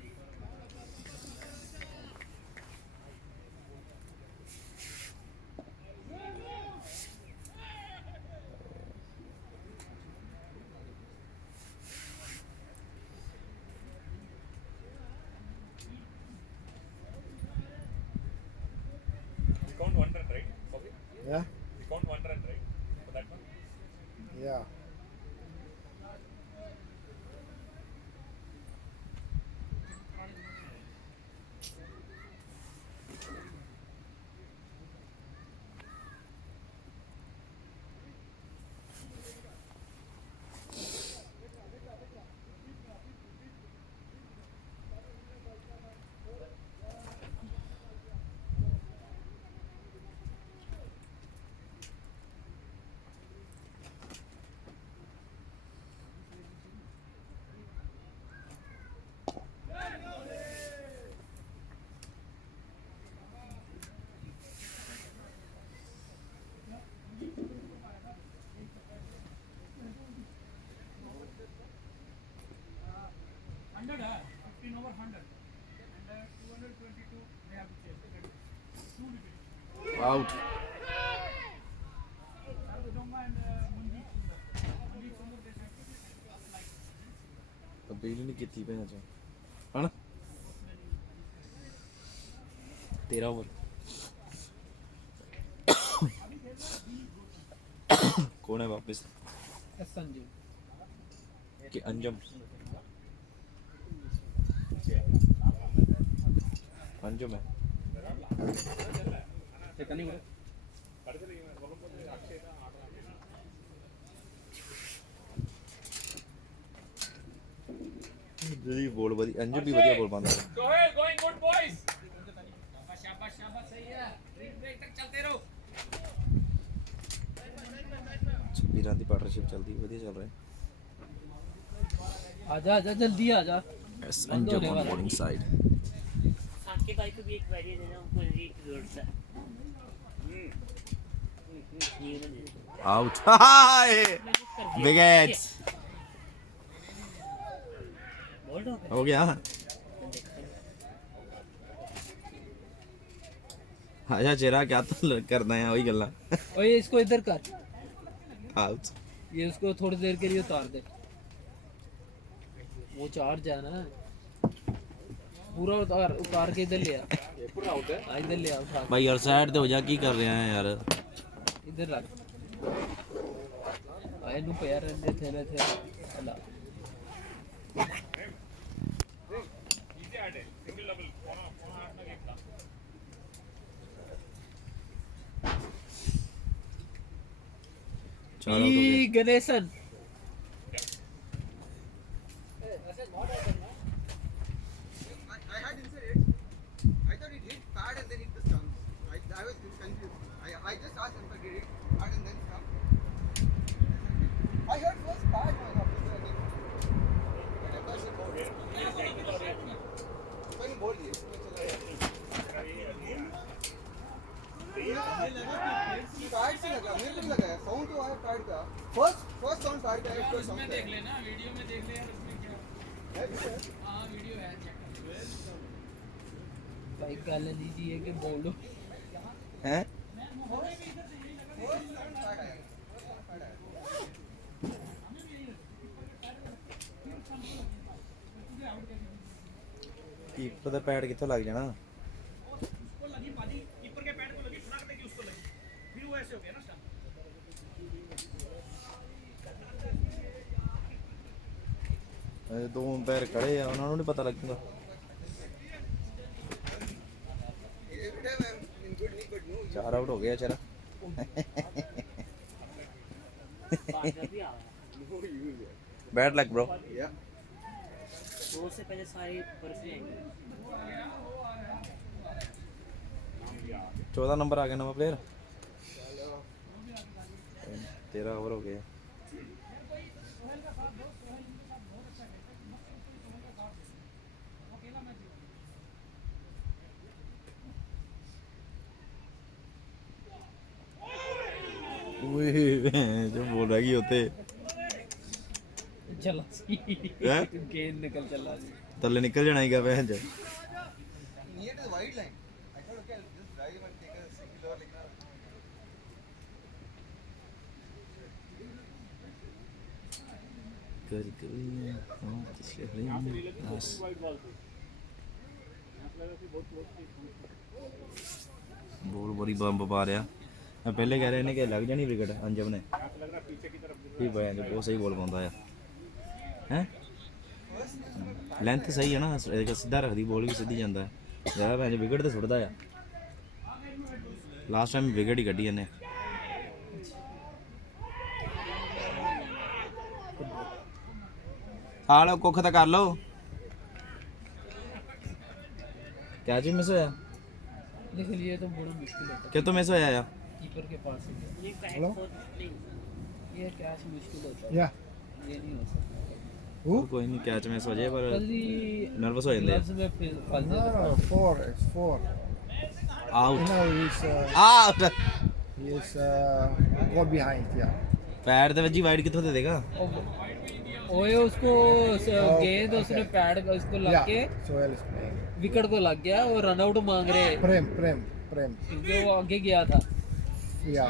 100 है 15 over 100 and 222 they have to chase 2 wickets out Sarvadoma and Mandeep Sundar they have to like appeal ਨਹੀਂ ਕੀਤੀ ਭੈਣ ਚੋ ਹਣਾ 13 ਓਵਰ कौन है वापस संजू कि अंजम अंजम है जी बॉल बड़ी अंजम भी बढ़िया बॉल पाता है Go ahead, going good, boys. शाबाश शाबाश सही है ब्रेक तक चलते रहो 26 रन की पार्टनरशिप चलती है बढ़िया चल रहा है आजा आजा जल्दी आजा S Anjum on bowling side साके भाई को भी एक वैरी देना उनको रीड जरूरत है ये ना दे आउट हाय विकेट्स बोल्ड हो गया आजा चेहरा क्या तो करना है वही गल्ला ओए इसको इधर कर आउट ये उसको थोड़ी देर के लिए उतार दे वो चार्ज है ना पूरा उतार उतार के इधर ले आ पूरा आउट है इधर ले आ उठा भाई यार साइड ते हो जा की कर रहे हैं यार इधर रख आए नु पैर रहने थे अल्लाह Easy at it. Single level. Kona हाथ में एक था. चार आउट हो गए ई Ganesan I had inside it. I thought it hit pad and then hit the stump. I was confused. I just asked him if I did it pad and then stump. I heard first pad was after that. But I thought it bowled. मैंने बोल दिया. Pad से लगा मेरे को लगा sound तो आया पैड का फर्स्ट साउंड पैड का एक साउंड देख लेना वीडियो में देख ले यार उसमें क्या है हां वीडियो है चेक कर भाई गल लीजिए कि बोलो हैं कीपर ਦਾ ਪੈਡ ਕਿੱਥੋਂ ਲੱਗ ਜਾਣਾ उसको लगी पानी कीपर के पैड को लगी फुला देगी उसको लगी फिर वो ऐसे हो गया ना स्टंप ਦੋ ਅੰਪਾਇਰ ਖੜੇ ਆ ਉਹਨਾਂ ਨੂੰ ਨਹੀਂ ਪਤਾ ਲੱਗੂਗਾ Every time I'm in good nick, but no. ਚਾਰ ਆਊਟ ਹੋ ਗਿਆ ਚਰਾ पार्टनर भी आ रहा बैड लक ब्रो Yeah. दो से पहले सारी बर्फी आएंगी 14 नंबर आ गया नवा प्लेयर 13 ओवर हो गए जो बोल रहा कि होते चला हैं? गेंद निकल चला जी तले निकल जाना ही बहन ज Near to the white line. I thought, okay, I'll just drive and take a single or like that. Ball बड़ी बम पा रहा मैं पहले कह रहे ने कि लग जानी विकेट अंजम ने फिर बहन जो बहुत सही बॉल पाता है हैं लेंथ सही है ना सीधा रखती बॉल भी सीधी जाता है ज़्यादा भैन विकेट तो सुटता है लास्ट टाइम विकेट ही कड्डी इन्हें आ लो कुख तो कर लो क्या जी मिस होया लेकिन ये तो बड़ा मुश्किल होता कि तो मिस होया यार है कीपर के पास ही है। ये बैक फोर नहीं ये कैच मुश्किल होता है Yeah. ये नहीं हो सकता कोई नहीं कैच मिस हो जाए पर कभी नर्वस हो जाते ग्लव्स में फंस No, जाता no, four. It's four. Out No, out he's go behind. Yeah. पैर ਤੇ ਵੱਜੀ ਵਾਈਡ ਕਿੱਥੋਂ ਦੇ ਦੇਗਾ है। ओए उसको गेंद उसने पैड का उसको लग के Sohail is playing. विकेट को लग गया और रन आउट मांग रहे हैं Prem. क्योंकि वो आगे गया था। Yeah.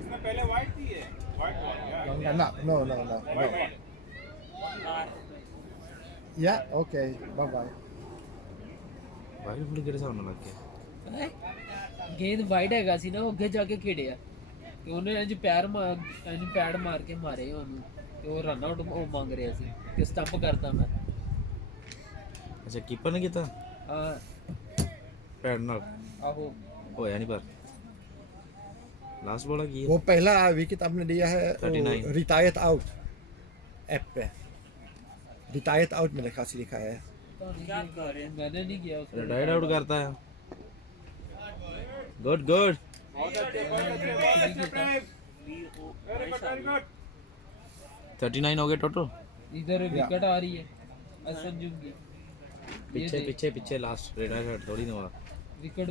इसमें पहले वाइट थी है वाइट बॉल या No. White ball Yeah, okay. Bye bye. White ਫੁੱਲ ਕਿਹੜੇ ਹਿਸਾਬ ਨਾਲ ਲੱਗ ਗਿਆ ਹੈਂ? ਗੇਂਦ ਵਾਈਡ ਹੈਗਾ ਸੀ ਨਾ ਉਹ ਅੱਗੇ ਜਾ ਕੇ ਖੇਡਿਆ ਤੇ ਉਹਨੇ ਇੰਜ ਪੈਰ ਮਾਰ ਇੰਜ ਪੈਡ ਮਾਰ ਕੇ ਮਾਰੇ ਉਹਨੂੰ ਤੇ ਉਹ ਰਨ ਆਊਟ ਉਹ ਮੰਗ ਰਿਹਾ ਸੀ ਕਿ ਸਟੰਪ ਕਰਦਾ ਮੈਂ। ਅੱਛਾ ਕੀਪਰ ਨੇ ਕੀਤਾ ਹਾਂ ਪੈਡ ਨਾਲ ਆਹੋ ਹੋਇਆ ਨਹੀਂ ਪਰ लास्ट बॉल की वो पहला विकेट आपने दिया है 39. रिटायर्ड आउट ऐप पे रिटायर्ड आउट मेरे ख्याल से लिखा है क्या कर रहे हैं? मैंने नहीं किया उसको। रिटायर्ड आउट करता है गुड गुड बहुत अच्छे प्रेम वेरी गुड 39 हो गए टोटल इधर विकेट आ रही है संजुम की पीछे पीछे पीछे लास्ट रिटायर्ड थोड़ी ना हुआ विकेट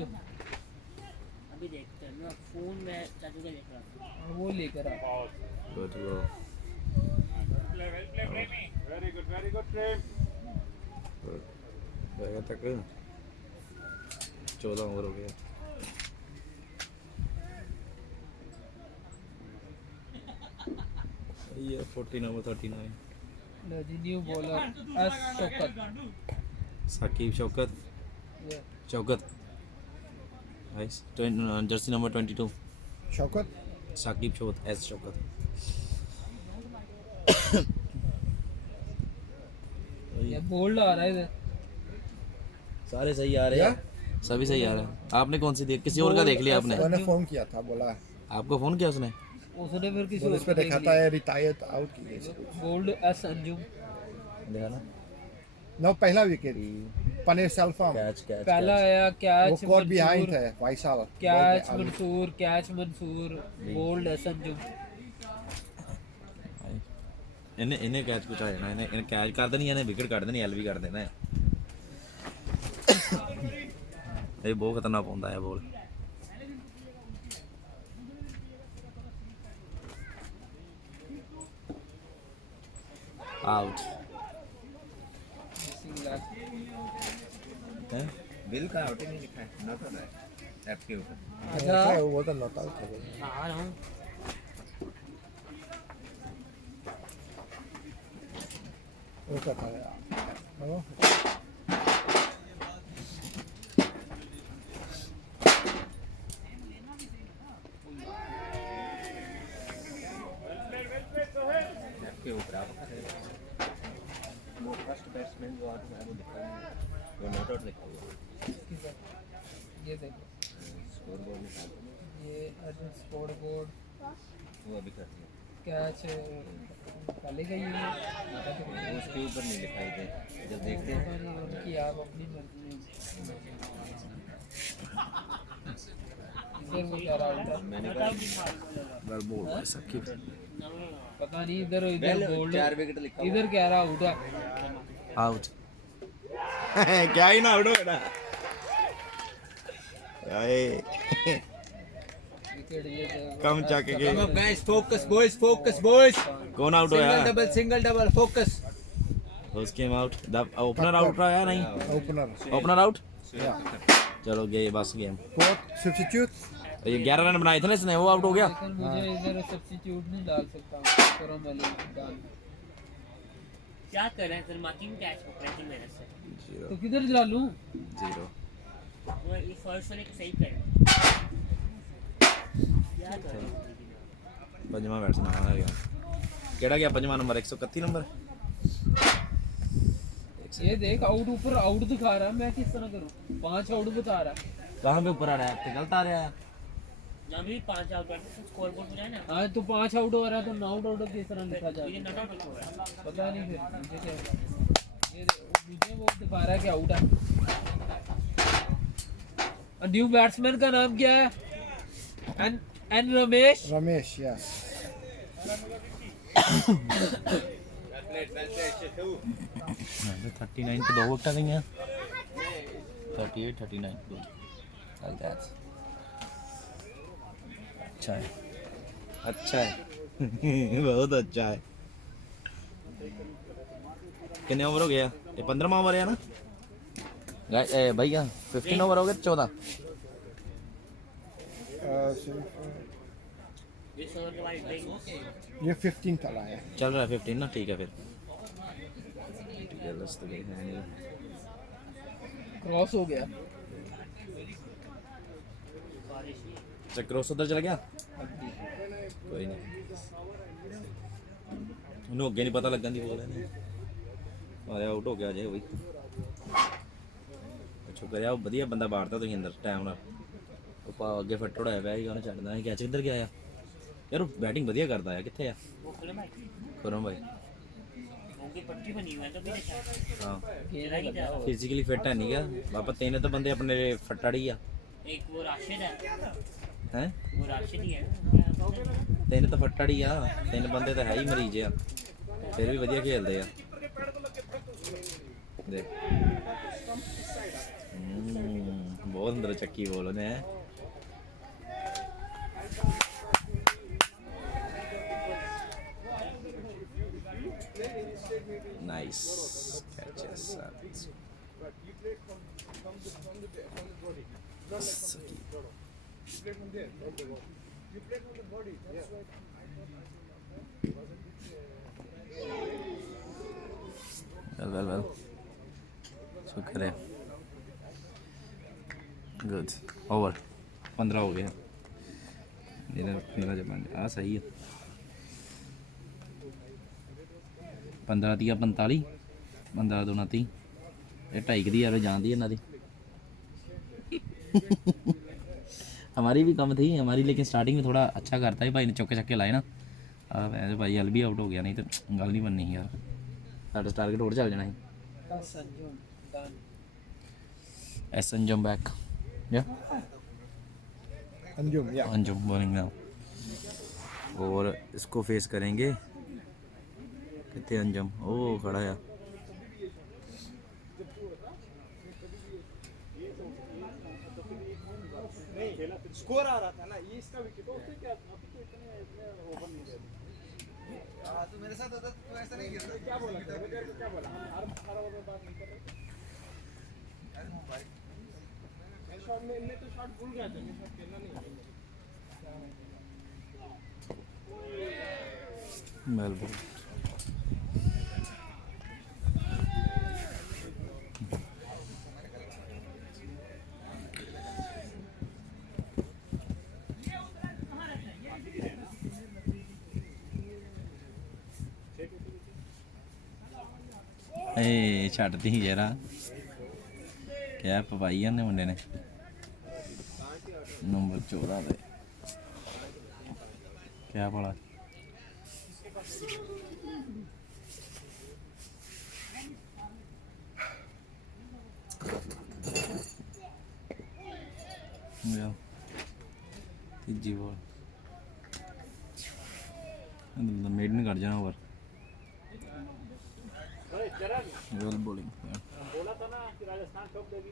अभी देखते हैं मैं फोन में चाचू का देख रहा था। वो लेकर आ गुड गो वेल प्ले प्रेमी वेरी गुड प्रेम गया तक 14 ओवर हो गया ये 14 over 39 new bowler S Shaukat Saqib Shaukat ये Shaukat nice jersey number 22 Shaukat Saqib Shaukat S Shaukat ये बोल्ड आ रहा है इधर सारे सही आ रहे हैं सभी सही आ रहे हैं आपने कौन सी देख किसी और का देख लिया आपने मैंने फोन किया था बोला आपको फोन किया उसने उसने फिर किसी बोले और इस को पे देख दिखाता लिया है रिटायर्ड आउट की जैसे गोल्ड एस अंजुम देखा ना नो पहला विकेट पनीर सेल्फम कैच कैच पहला आया वो कैच कोर बिहाइंड मंसूर है फाइसल कैच मंसूर गोल्ड एस अंजुम इन्हें इन्हें कैच कुछ आया ना इन्हें कैच कर देनी इन्हें विकेट काट देनी एल भी कर देना है ये बहुत खतरनाक होता है बॉल आउट बिल का आउट ही नहीं लिखा है नॉट ऑन ऐप के ऊपर अच्छा वो तो नॉट आउट है आ रहा हूँ वो क्या था हेलो ऐप के ऊपर आप वो फर्स्ट बैट्समैन जो आता है वो लिखा है वो नॉट आउट लिखा हुआ ये देखो स्कोर बोर्ड निकाल ये अर्जुन स्कोर बोर्ड वो अभी कर दिया कैच पहले का ही है वो उसके ऊपर नहीं लिखा है जब देखते हैं पता नहीं उनकी आप अपनी मर्जी इधर वो क्या रहा उधर मैंने कहा वेल बॉल भाई साकिब पता नहीं इधर इधर बोल्ड 4 विकेट लिखा इधर कह रहा आउट है आउट क्या ही ना आउट हो बेटा आए विकेट ये देखो। कम जाके के guys, focus, boys. कौन आउट होया Single double, focus. First game out the opener out रहा नहीं ओपनर ओपनर आउट या चलो गए बस गेम फोर्थ सब्स्टिट्यूट ये 11 रन बनाए थे ना इसने वो आउट हो गया लेकिन मुझे इधर सब्स्टिट्यूट नहीं डाल सकता हूँ करम अली डाल क्या कर रहे हैं सर मार्किंग कैच पकड़ रहे थे मेरे से तो किधर डालूं 0 वो ये फर्स्ट वाले को सही कर क्या कर रहे हैं पंजवा बैट्समैन आ गया केड़ा गया पंजवा नंबर 131 नंबर ये देख आउट ऊपर आउट दिखा रहा है मैं किस तरह करूं 5 आउट बता रहा है कहां पे ऊपर आ रहा है गलत आ रहा है ना भी 5 आउट करते स्कोर बोर्ड पे जाए ना हाँ तो 5 आउट हो रहा है तो नॉट आउट किस तरह लिखा ये जाए नॉट आउट हो रहा है पता नहीं फिर मुझे क्या ये मुझे वो दिखा रहा है कि आउट है न्यू बैट्समैन का नाम क्या है एन रमेश रमेश यस 39 पे 2 विकेट गई हैं 38 39 गुड लाइक दैट अच्छा है बहुत अच्छा है कितने ओवर हो गया ये 15वां ओवर है ना भैया 15 ओवर हो गए 14 This over के बाद ड्रिंक ये 15 चला है। चल रहा है 15 ना ठीक है फिर jealous तो कहीं है नहीं क्रॉस हो गया। अच्छा क्रॉस उधर चला गया कोई नहीं ਉਹਨੂੰ ਅੱਗੇ ਨਹੀਂ ਪਤਾ ਲੱਗਣ ਦੀ ਬੋਲ ਨਹੀਂ ਆਇਆ ਆਊਟ ਹੋ ਗਿਆ ਜੇ ਬਈ ਅੱਛਾ ਕਰਿਆ ਉਹ ਵਧੀਆ ਬੰਦਾ ਬਾੜਦਾ ਤੁਸੀਂ ਅੰਦਰ ਟਾਈਮ ਨਾਲ ਉਹ ਪਾ ਅੱਗੇ ਫੱਟ ਉੜਾਇਆ ਪਿਆ ਸੀ ਉਹਨੇ ਛੱਡਦਾ ਸੀ ਕੈਚ ਕਿੱਧਰ ਗਿਆ ਆ ਯਾਰ ਉਹ ਬੈਟਿੰਗ ਵਧੀਆ ਕਰਦਾ ਆ ਕਿੱਥੇ ਆ वो खुले भाई ਕਰੋ ਭਾਈ उनकी पट्टी बनी हुई है तो भी अच्छा ਹਾਂ चला ही जा ਫਿਜ਼ੀਕਲੀ ਫਿੱਟ ਹੈ ਨਹੀਂਗਾ ਬਾਬਾ ਤਿੰਨ ਤਾਂ ਬੰਦੇ ਆਪਣੇ ਫੱਟੜ ਹੀ ਆ एक वो राशिद है ਹੈ वो राशिद ही है ਤਿੰਨ ਤਾਂ ਫੱਟੜ ਹੀ ਆ ਤਿੰਨ ਬੰਦੇ ਤਾਂ ਹੈ ਹੀ ਮਰੀਜ਼ ਆ ਫਿਰ ਵੀ ਵਧੀਆ ਖੇਲਦੇ ਆ ਦੇਖ ਬਹੁਤ ਅੰਦਰ ਚੱਕੀ ਬੋਲ ਉਹਨੇ ਨਾਈਸ ਕੈਚਸ well शुक्र है गुड ओवर 15 हो गया इधर 15 जब सही है 15 तीया 45 15 दूना 30 ये 2.5 की यार जान दी इन्हों दी हमारी भी कम थी हमारी लेकिन स्टार्टिंग में थोड़ा अच्छा करता है भाई ने चौके छक्के लाए ना वैसे भाई अल भी आउट हो गया नहीं तो गल नहीं बननी यार साढ़ा टारगेट और चल जाना है एस अंजुम बैक या अंजुम या अंजुम बॉलिंग नाउ और इसको फेस करेंगे कितने अंजुम ओ खड़ा है स्कोर आ रहा था ना ये इसका विकेट तो उससे क्या अभी तो इतने ओवर नहीं दे तो मेरे साथ होता तो ऐसा नहीं गिरता क्या बोला क्या बोला हर ओवर में बात नहीं कर रहे अरे भाई मैं शॉट में इनने तो शॉट भूल गया था मैं शॉट खेलना नहीं मेलबोर्न ਛੱਡਦੀ ਜਰਾ ਕਿਆ ਪਵਾਈ ਜਾਂਦੇ ਮੁੰਡੇ ਨੇ ਨੰਬਰ 14 ਦੇ ਕਿਆ ਭਲਾ ਤੀਜੀ ਬੋਲ ਮੇਡ ਨੇ ਕੱਢ ਜਾਣਾ ਓਵਰ वेल बॉलिंग बोला था ना कि राजस्थान ठोक देगी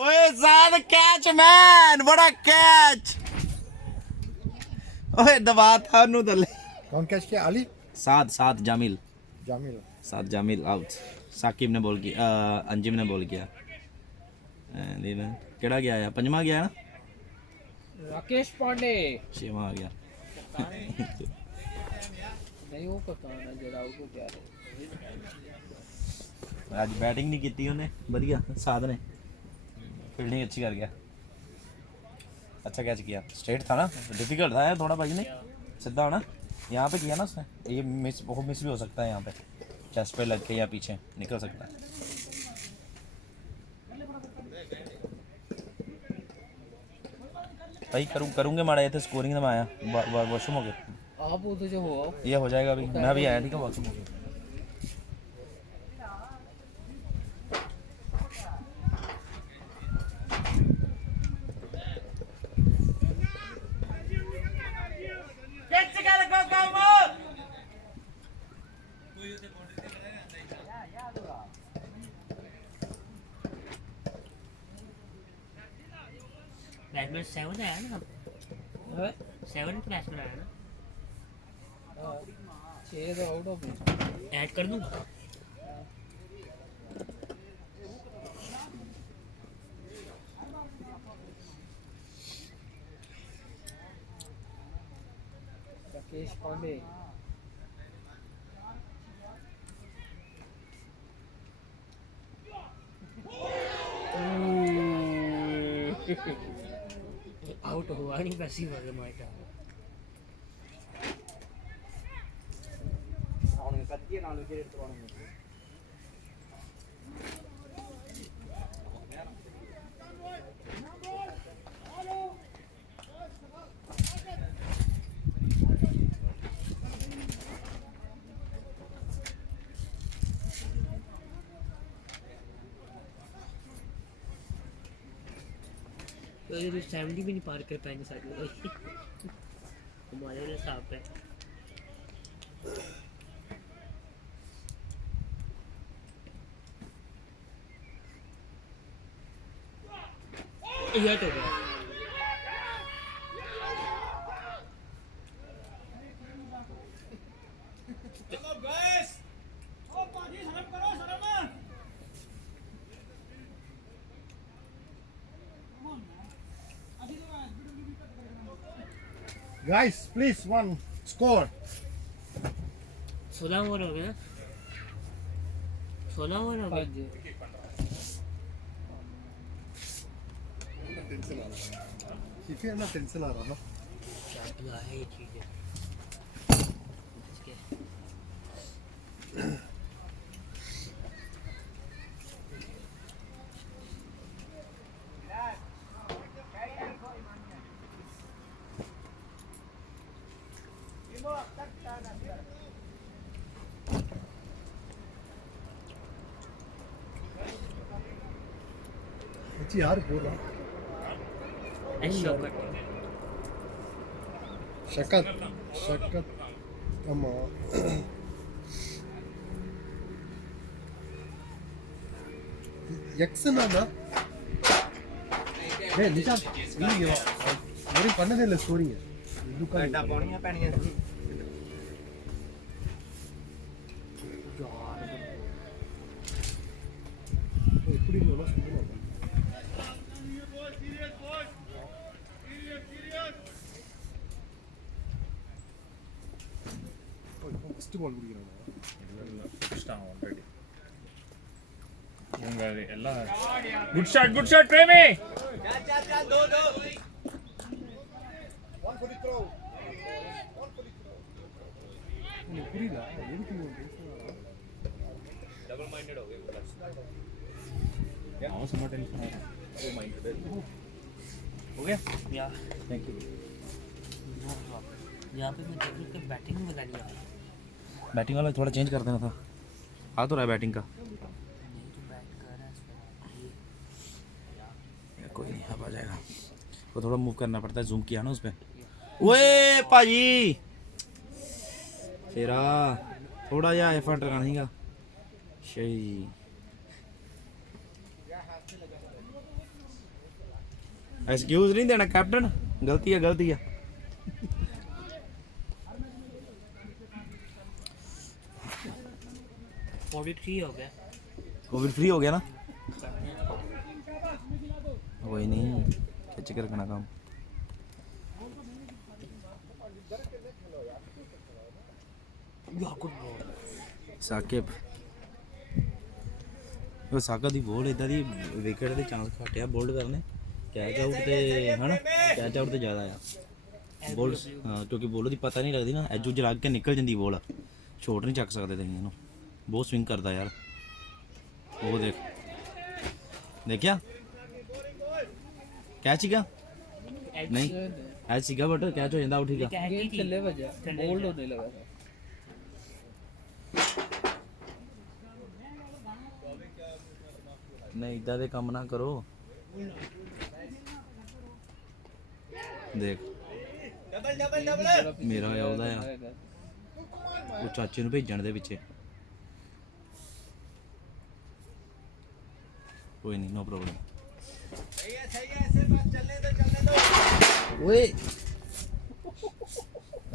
ओए ज़्यादा कैच मैन बड़ा कैच ओए दबा था नु दले कौन कैच किया अली साथ जामिल आउट साकिब ने बॉल किया अंजिम ने बॉल किया केड़ा गया है पंजवा गया है ना राकेश पांडे छेवां आ गया नहीं वो कप्तान है जरा उसको क्या है आज बैटिंग नहीं की उन्हें बढ़िया साध ने फील्डिंग अच्छी कर गया अच्छा कैच किया स्ट्रेट था ना डिफिकल्ट था यार थोड़ा भाई ने सीधा होना यहाँ पे किया ना उसने ये मिस भी हो सकता है यहाँ पे चेस्ट पे लग के या पीछे निकल सकता है भाई करूँगे माड़ा थे स्कोरिंग में आया वॉशरूम हो गया आप उधर जो हो ये हो जाएगा अभी मैं भी आया ठीक है वॉशरूम हो गया बैट्समैन 7 आया ना है 7 बैट्समैन आया ना 6 तो आउट ऑफ ऐड कर दूँ राकेश पांडे आउट हुआ नहीं वैसे ही वाले माइटा அவனுக்கு கத்திய 4 விக்கெட் எடுத்துவானுங்க तो ये 70 भी नहीं पार कर पाएंगे साथ में हमारे लिए साफ है ये तो गया चलो गैस ओ पाजी शर्म करो शर्म Guys, please, one score. 16 over हो गए ना 16 ओवर हो गए 5 If you're not tension, आ रहा ना क्या बुला है ये चीज़ है अच्छी यार बोल रहा शकत अम्मा எக்ஸனா டேய் நிஷா நீங்க ஒரு பண்ணதே இல்ல ஸ்டோரிங்க ਘੰਟਾ ਪਾਉਣੀਆਂ ਪੈਣੀਆਂ எப்படி போனா சொல்லுங்க ஃபர்ஸ்ட் பால் குடிக்கறாங்க ಆಲ್ರೆಡಿ ಇವಂಗ ಎಲ್ಲ ಗುಡ್ ಶಾಟ್ ಪ್ರೇಮಿ One for the throw. புரியல எதுக்கு डबल माइंडेड हो गए आओ समझ टेंशन आ रहा हो गया या थैंक यू यहाँ पे मैं देख रहा हूँ कि बैटिंग में लगानी है बैटिंग वाला थोड़ा चेंज कर देना था आ तो रहा है बैटिंग का नहीं तो बैट कर रहा है कोई नहीं अब आ जाएगा वो थोड़ा मूव करना पड़ता है जूम किया ना उस पर ओए भाजी तेरा थोड़ा जा एफर्ट लगाने का सही एक्सक्यूज नहीं देना कैप्टन गलती है कोविड फ्री हो गया कोविड फ्री हो गया ना वही नहीं खिंच के रखना काम या गुड बॉल साकिब ਉਹ ਸਾਕਾ ਦੀ ਬੋਲ ਇਦਾਂ ਦੀ ਵਿਕਟ ਦੇ ਚਾਂਸ ਘੱਟ ਆ ਬੋਲਡ ਕਰਨੇ ਕੈਚ ਆਊਟ ਤੇ ਹਨਾ ਕੈਚ ਆਊਟ ਤੇ ਜ਼ਿਆਦਾ ਆ ਬੋਲ ਹਾਂ ਕਿਉਂਕਿ ਬੋਲ ਦੀ ਪਤਾ ਨਹੀਂ ਲੱਗਦੀ ਨਾ ਐਜੂ ਜਰਾ ਕੇ ਨਿਕਲ ਜਾਂਦੀ ਬੋਲ ਸ਼ੋਟ ਨਹੀਂ ਚੱਕ ਸਕਦੇ ਤੁਸੀਂ ਇਹਨੂੰ ਬਹੁਤ ਸਵਿੰਗ ਕਰਦਾ ਯਾਰ ਉਹ ਦੇਖ ਦੇਖਿਆ कैच सीगा नहीं कैच सीगा बट कैच हो जाता आउट ठीक है गेंद थल्ले बजा बोल्ड होने लगा था नहीं इदा दे काम ना करो देख मेरा ਆ ਉਹਦਾ ਆ ਉਹ ਚਾਚੇ ਨੂੰ ਭੇਜਣ ਦੇ ਪਿੱਛੇ ਕੋਈ ਨਹੀਂ नो प्रॉब्लम सही है ऐसे बस चलने दो ਓਏ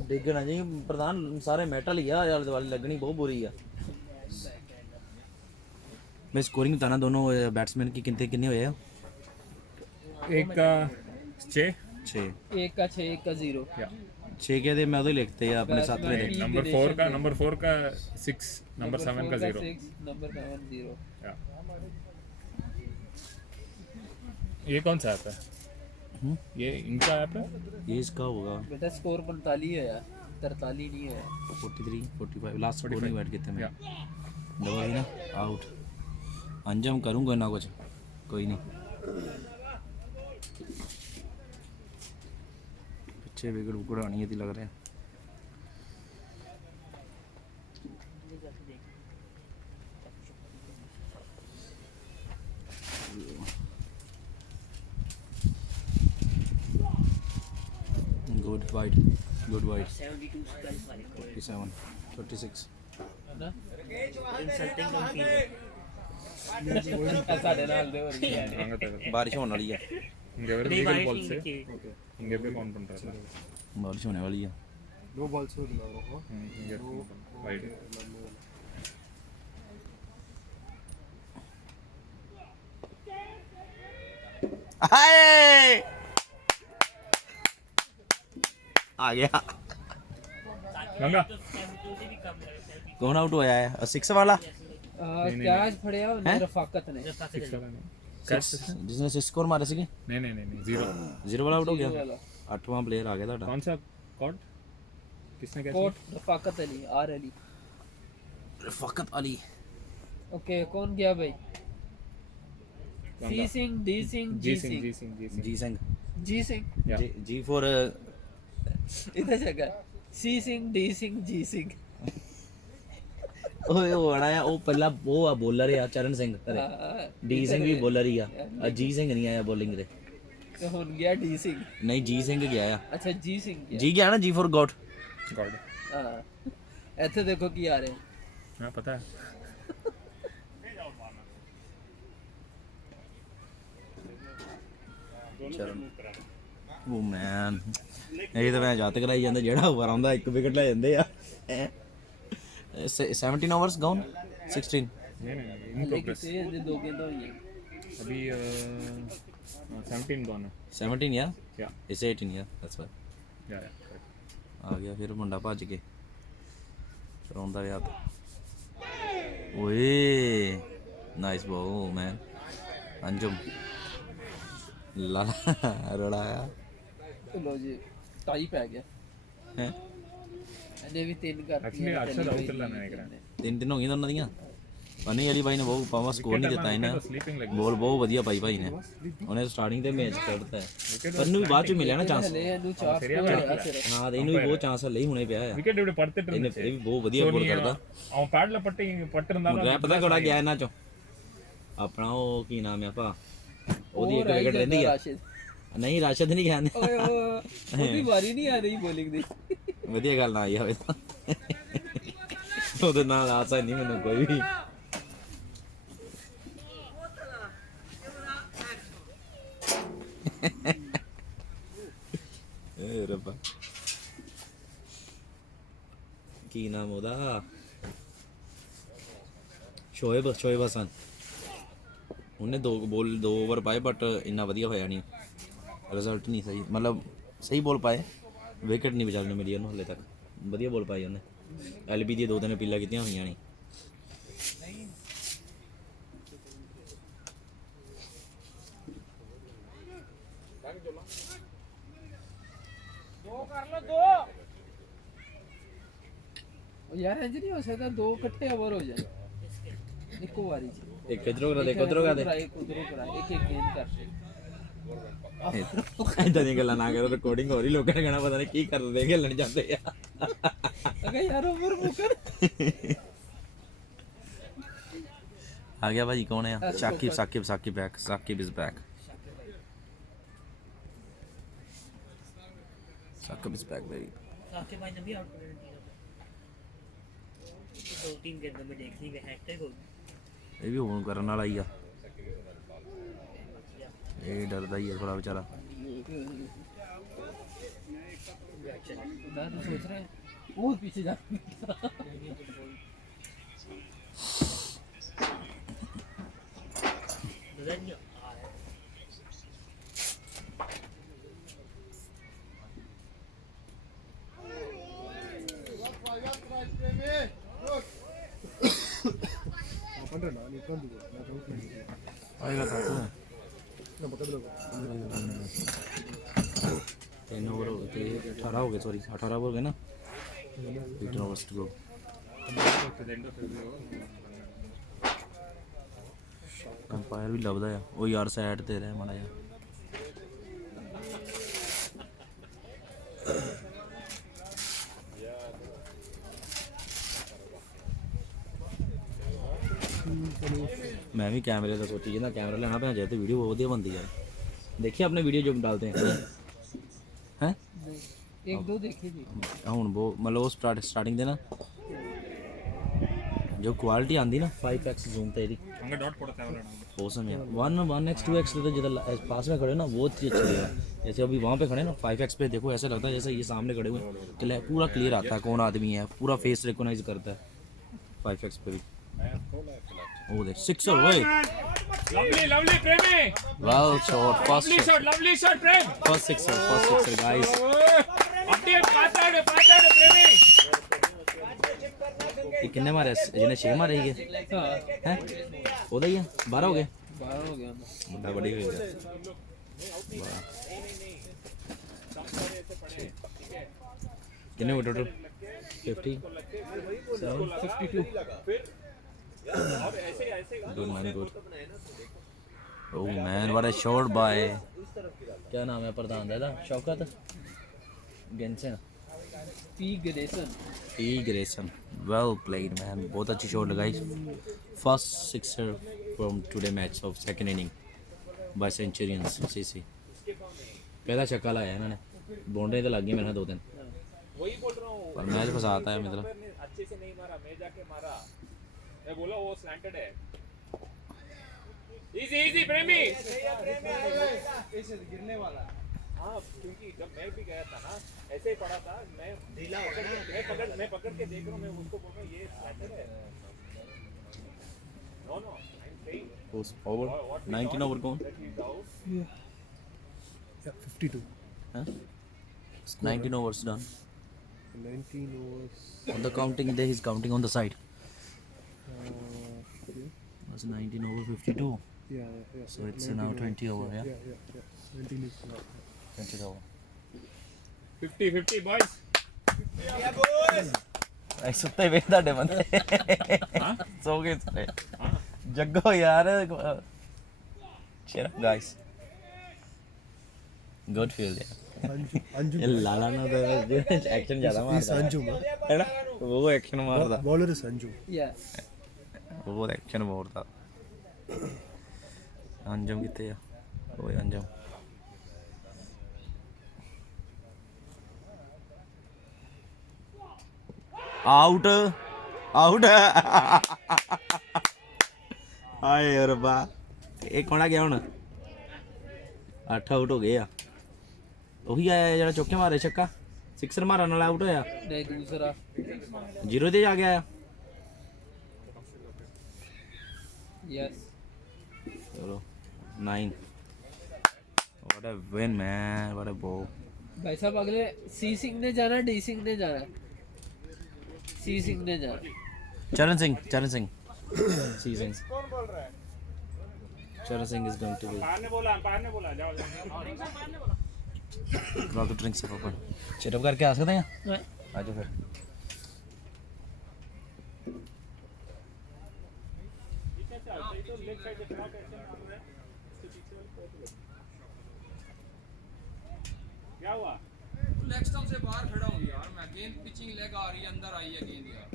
ਡਿੱਗਣਾ ਜੀ ਪ੍ਰਧਾਨ ਸਾਰੇ ਮੈਟਲ ਹੀ ਆ ਆਲੇ ਦੁਆਲੇ ਲੱਗਣੀ ਬਹੁਤ ਬੁਰੀ ਆ मैं स्कोरिंग बताना दोनों बैट्समैन की कितने हुए हैं एक का 6 6 एक का 6 एक का 0 6 के दे मैं उधर लिखते हैं अपने साथ में नंबर 4 का 6 नंबर 7 का 0 नंबर 7 0 ये कौन सा ऐप है ये इनका ऐप है ये इसका होगा बेटा स्कोर 45 है यार 43 नहीं है 43 45 लास्ट स्कोरिंग बैट कितने में दबा ही ना आउट अंजाम करूँगा ना कुछ कोई नहीं पीछे विकेट वुकेट आनी है लग रहा है गुड वाइड 72 स्कल्स वाले को 47 36 है ना इंसल्टिंग कम फील है साढ़े नाल दे हो रही है बारिश होने वाली है नहीं बारिश नहीं की इंगे पे कौन बन रहा है बारिश होने वाली है 2 बॉल से बुला रहा हूँ इंगे वाइड हाय आ गया गंगा 72 से भी कम है कौन आउट होया है 6 वाला कैच फड़िया ਉਹਨੇ रफाकत ने जिसने 6 स्कोर मारे थे नहीं 0 जीरो वाला आउट हो गया 8वां प्लेयर आ गया ਤੁਹਾਡਾ कौन सा कॉर्ड किसने catch caught Rafaqat Ali R Ali Rafaqat Ali okay कौन गया भाई C Singh D Singh G Singh G Singh G Singh G four इधर जगह C Singh D Singh G Singh ਓਏ ਉਹ ਆਣਾ ਆ ਉਹ ਪਹਿਲਾਂ ਉਹ ਆ ਬੋਲਰ ਆ ਚਰਨ ਸਿੰਘ ਡੀ ਸਿੰਘ ਵੀ ਬੋਲਰ ਹੀ ਆ ਜੀ ਸਿੰਘ ਨਹੀਂ ਆਇਆ ਬੋਲਿੰਗ ਤੇ ਤੇ ਹੁਣ ਗਿਆ ਡੀ ਸਿੰਘ ਨਹੀਂ ਜੀ ਸਿੰਘ ਗਿਆ ਆ ਅੱਛਾ ਜੀ ਸਿੰਘ ਗਿਆ ਜੀ ਗਿਆ ਨਾ ਜੀ ਫॉर गॉड ਹਾਂ ਇੱਥੇ ਦੇਖੋ ਕੀ ਆ ਰਿਹਾ हाँ पता है ਉਹ ਮੈਨ ਇਹ ਤਾਂ ਮੈਂ ਜੱਤ ਕਰਾਈ ਜਾਂਦਾ ਜਿਹੜਾ ਓਵਰ ਆਉਂਦਾ ਇੱਕ ਵਿਕਟ ਲੈ ਜਾਂਦੇ ਆ 17 ओवर्स gone 16 नहीं इन प्रोग्रेस ਕਿਤੇ ਇਹਦੇ ਦੋ ਗੇਂਦਾਂ ਹੋਈਆਂ अभी 17 गॉन है 17 या या इस 18 या दैट्स व्हाई या ਆ ਗਿਆ ਫਿਰ ਮੁੰਡਾ ਭੱਜ ਕੇ ਰੌਂਦਾ ਰਿਹਾ ਓਏ ਨਾਈਸ ਬੋਲ ਮੈਨ ਅੰਜਮ ਲਾ ਰੜਾਇਆ ਲੋ ਜੀ ਟਾਈ ਪੈ ਗਿਆ ਹੈ ਇਹਨੇ ਵੀ ਤਿੰਨ ਕਰਤੀਆਂ एक्चुअली अच्छा आउट लाना है करा ਤਿੰਨ ਦਿਨ ਹੋ ਗਏ ਦੋਨਾਂ ਦੀਆਂ ਪਨੀ ਵਾਲੀ ਬਾਈ ਨੇ ਬਹੁਤ ਪਾਵਾ ਸਕੋਰ ਨਹੀਂ ਦਿੱਤਾ ਇਹਨੇ स्लीपिंग लग ਬੋਲ ਬਹੁਤ ਵਧੀਆ ਪਾਈ ਭਾਈ ਨੇ ਉਹਨੇ ਸਟਾਰਟਿੰਗ ਤੇ ਮੈਚ ਕੱਢਤਾ ਪਰ ਇਹਨੂੰ ਵੀ ਬਾਅਦ ਚ ਮਿਲਿਆ ਨਾ ਚਾਂਸ ਹਲੇ ਇਹਨੂੰ ਚਾਰ ਸਕੋਰ ਹੋਇਆ ਸਿਰਫ ਹਾਂ ਤੇ ਇਹਨੂੰ ਵੀ ਬਹੁਤ ਚਾਂਸ ਹਲੇ ਹੀ ਹੁਣੇ ਪਿਆ ਆ विकेट एवडे पड़ते ਇਹਨੇ ਇਹ ਵੀ ਬਹੁਤ ਵਧੀਆ ਬੋਲ ਕਰਦਾ அவன் பேட்ல பட்டிருந்தா ਮੁੰਡਾ ਪਤਾ ਕਿਹੜਾ ਗਿਆ ਇਹਨਾਂ ਚੋਂ ਆਪਣਾ ਉਹ ਕੀ ਨਾਮ ਹੈ ਭਾ ਉਹਦੀ ਇੱਕ ਵਿਕਟ ਰਹਿੰਦੀ ਆ ਰਾਸ਼ਿਦ ਨਹੀਂ ਰਾਸ਼ਦ ਨਹੀਂ ਕਹਿੰਦੇ ਓਏ ਉਹਦੀ ਵਾਰੀ ਨਹੀਂ ਆ ਰਹੀ ਬੋਲਿੰਗ ਦੀ ਵਧੀਆ ਗੱਲ ਨਾ ਆਈ ਹੋਵੇ ਤਾਂ ਉਹਦੇ ਨਾਲ ਆਸਾ ਨਹੀਂ ਮੈਨੂੰ ਕੋਈ ਵੀ ਏ ਰੱਬਾ ਕੀ ਨਾਮ ਉਹਦਾ ਸ਼ੋਏਬ ਹਸਨ ਉਹਨੇ ਦੋ ਓਵਰ ਪਾਏ ਬਟ ਇੰਨਾ ਵਧੀਆ ਹੋਇਆ ਨਹੀਂ ਰਿਜ਼ਲਟ ਨਹੀਂ ਸਹੀ ਮਤਲਬ ਸਹੀ ਬੋਲ ਪਾਏ ਵਿਕਟ ਨਹੀਂ ਵਿਚਾਰ ਨੂੰ ਮਿਲੀ ਉਹਨੂੰ ਹਲੇ ਤੱਕ ਵਧੀਆ ਬੋਲ ਪਾਈ ਉਹਨੇ ਐਲਬੀ ਦੀਆਂ 2-3 ਅਪੀਲਾਂ ਕੀਤੀਆਂ ਹੋਈਆਂ ਨੇ ਯਾਰ ਇੰਜ ਨਹੀਂ ਹੋ ਸਕਦਾ ਦੋ ਇਕੱਠੇ ਓਵਰ ਹੋ ਜਾਣ ਇੱਕੋ ਵਾਰੀ ਚ ਇੱਕ ਇਧਰੋਂ ਕਰਾ ਦੇ ਇੱਕ ਉਧਰੋਂ ਕਰਾ ਦੇ ਇੱਕ ਉਧਰੋਂ ਕਰਾ ਇੱਕ ਇੱਕ ਗੇਂਦ ਕਰ ਇਦਾਂ ਦੀਆਂ ਗੱਲਾਂ ਨਾ ਕਰੋ ਰਿਕਾਰਡਿੰਗ ਹੋ ਰਹੀ ਲੋਕਾਂ ਨੇ ਕਹਿਣਾ ਪਤਾ ਨਹੀਂ ਕੀ ਕਰਦੇ ਖੇਲਣ ਜਾਂਦੇ ਆ ਅਗੇ ਯਾਰ ਓਵਰ ਮੁਕਰ ਆ ਗਿਆ ਭਾਜੀ ਕੌਣ ਆ Saqib back Saqib is back Saqib is back baby आपके भाई ने भी आउट कर दिया दो तीन गेंदों में देख ली हैट्रिक हो गई ਇਹ ਵੀ ਹੋਣ ਕਰਨ ਵਾਲਾ ਹੀ ਆ ਇਹ ਡਰਦਾ ਹੀ ਆ ਥੋੜਾ ਵਿਚਾਰਾ मैं तो सोच रहा है वो पीछे जा आएगा साथ 3 ओवर हो गए 18 हो गए सॉरी 18 ओवर हो गए ना 18 ओवर्स टू गो अंपायर भी लभदा है ਉਹ ਯਾਰ ਸਾਈਡ ਤੇ ਰਹਿ ਮਾੜਾ ਜਿਹਾ मैं भी कैमरे का सोची कि ना कैमरा लेना पे जाए तो वीडियो बहुत बढ़िया बनती है देखिए आपने वीडियो जो डालते हैं हैं एक दो देखे जी हूँ वो मतलब वो स्टार्टिंग दे ना जो क्वालिटी आती ना 5x जूम ते दी हंगे डॉट पड़ता है वाला awesome है 1x 2x तो जिधर पास में खड़े हो ना वो अच्छी है जैसे अभी वहाँ पे खड़े ना 5x पे देखो ऐसा लगता है जैसे ये सामने खड़े हुए पूरा क्लियर आता है कौन आदमी है पूरा फेस रिकॉग्नाइज करता है 5x पे भी Oh, the sixer, wait. Lovely, Premi. Well shot, first shot. Lovely shot, Prem. First sixer, guys. Update, पाता है, Premi. ये कितने मारे जिन्हें 6 मारे ही हाँ हैं उधर ही है 12 हो गए 12 हो गया बड़ा बड़ी हो गया कितने हुए total 50 52 Good man, good. Oh man, what a shot by. क्या नाम है प्रधान दादा शौकत गेंसन P Grayson E Grayson. Well played man, बहुत अच्छी शॉट लगाई first sixer from today match of second inning by Centurions CC पहला छक्का लाया इन्होंने बाउंड्री तो लग गई मैंने 2-3 वही बोल रहा हूँ पर मैच फंसाता है मतलब अच्छे से नहीं मारा मैं जाके मारा मैं बोला वो स्लैंटेड है इजी प्रेमी ऐसे गिरने वाला हाँ क्योंकि जब मैं भी गया था ना ऐसे ही पड़ा था मैं ढीला मैं पकड़ के देख रहा हूँ मैं उसको बोल रहा हूँ ये स्लैंटेड है no I am saying post over 19 over कौन Yeah, 52. huh? 19 overs done 19 overs. on the counting there he's counting on the side Okay. that's 19 over 52 Yeah. so it's now 20 over yeah Yeah. 19 is now. 20 over 50 boys ਐ ਸੁੱਤੇ ਵੇ ਤੁਹਾਡੇ ਬੰਦੇ ਸੋ ਗਏ ਸਾਰੇ ਜੱਗੋ ਯਾਰ ਚਿਰ guys good feel Anjum. ਇਹ ਲਾਲਾ ਨਾ ਦਾ ਐਕਸ਼ਨ ਜ਼ਿਆਦਾ He's ਮਾਰਦਾ Anjum. ਹੈ ਨਾ ਉਹ ਐਕਸ਼ਨ ਮਾਰਦਾ Bowler is Anjum. या ਉਹ ਐਕਸ਼ਨ ਮਾਰਦਾ ਅੰਜਮ ਕਿੱਥੇ ਆ ਓਏ ਅੰਜਮ ਆਊਟ ਆਊਟ ਹਾਏ ਰੱਬਾ ਇਹ ਕੌਣਾ ਗਿਆ ਹੁਣ 8 ਆਊਟ ਹੋ ਗਏ ਆ ਉਹੀ ਆਇਆ ਜਿਹੜਾ ਚੌਕੇ ਮਾਰੇ ਛੱਕਾ ਸਿਕਸਰ ਮਾਰਨ ਵਾਲਾ ਆਊਟ ਹੋਇਆ नहीं दूसरा ਜ਼ੀਰੋ ਤੇ ਜਾ ਕੇ ਆਇਆ यस ਚਲੋ 9 what a win man what a ball भाई साहब अगले सी सिंह ने जाना डी सिंह ने जाना सी सिंह ने जाना चरण सिंह सी सिंह चरण Singh is going to be umpire ने बोला जाओ draw the drinks of open setup करके आ सकते हैं आ जाओ फिर क्या हुआ लेग स्टंप से बाहर खड़ा हूँ यार मैं गेंद पिचिंग लेग आ रही है अंदर आई है गेंद यार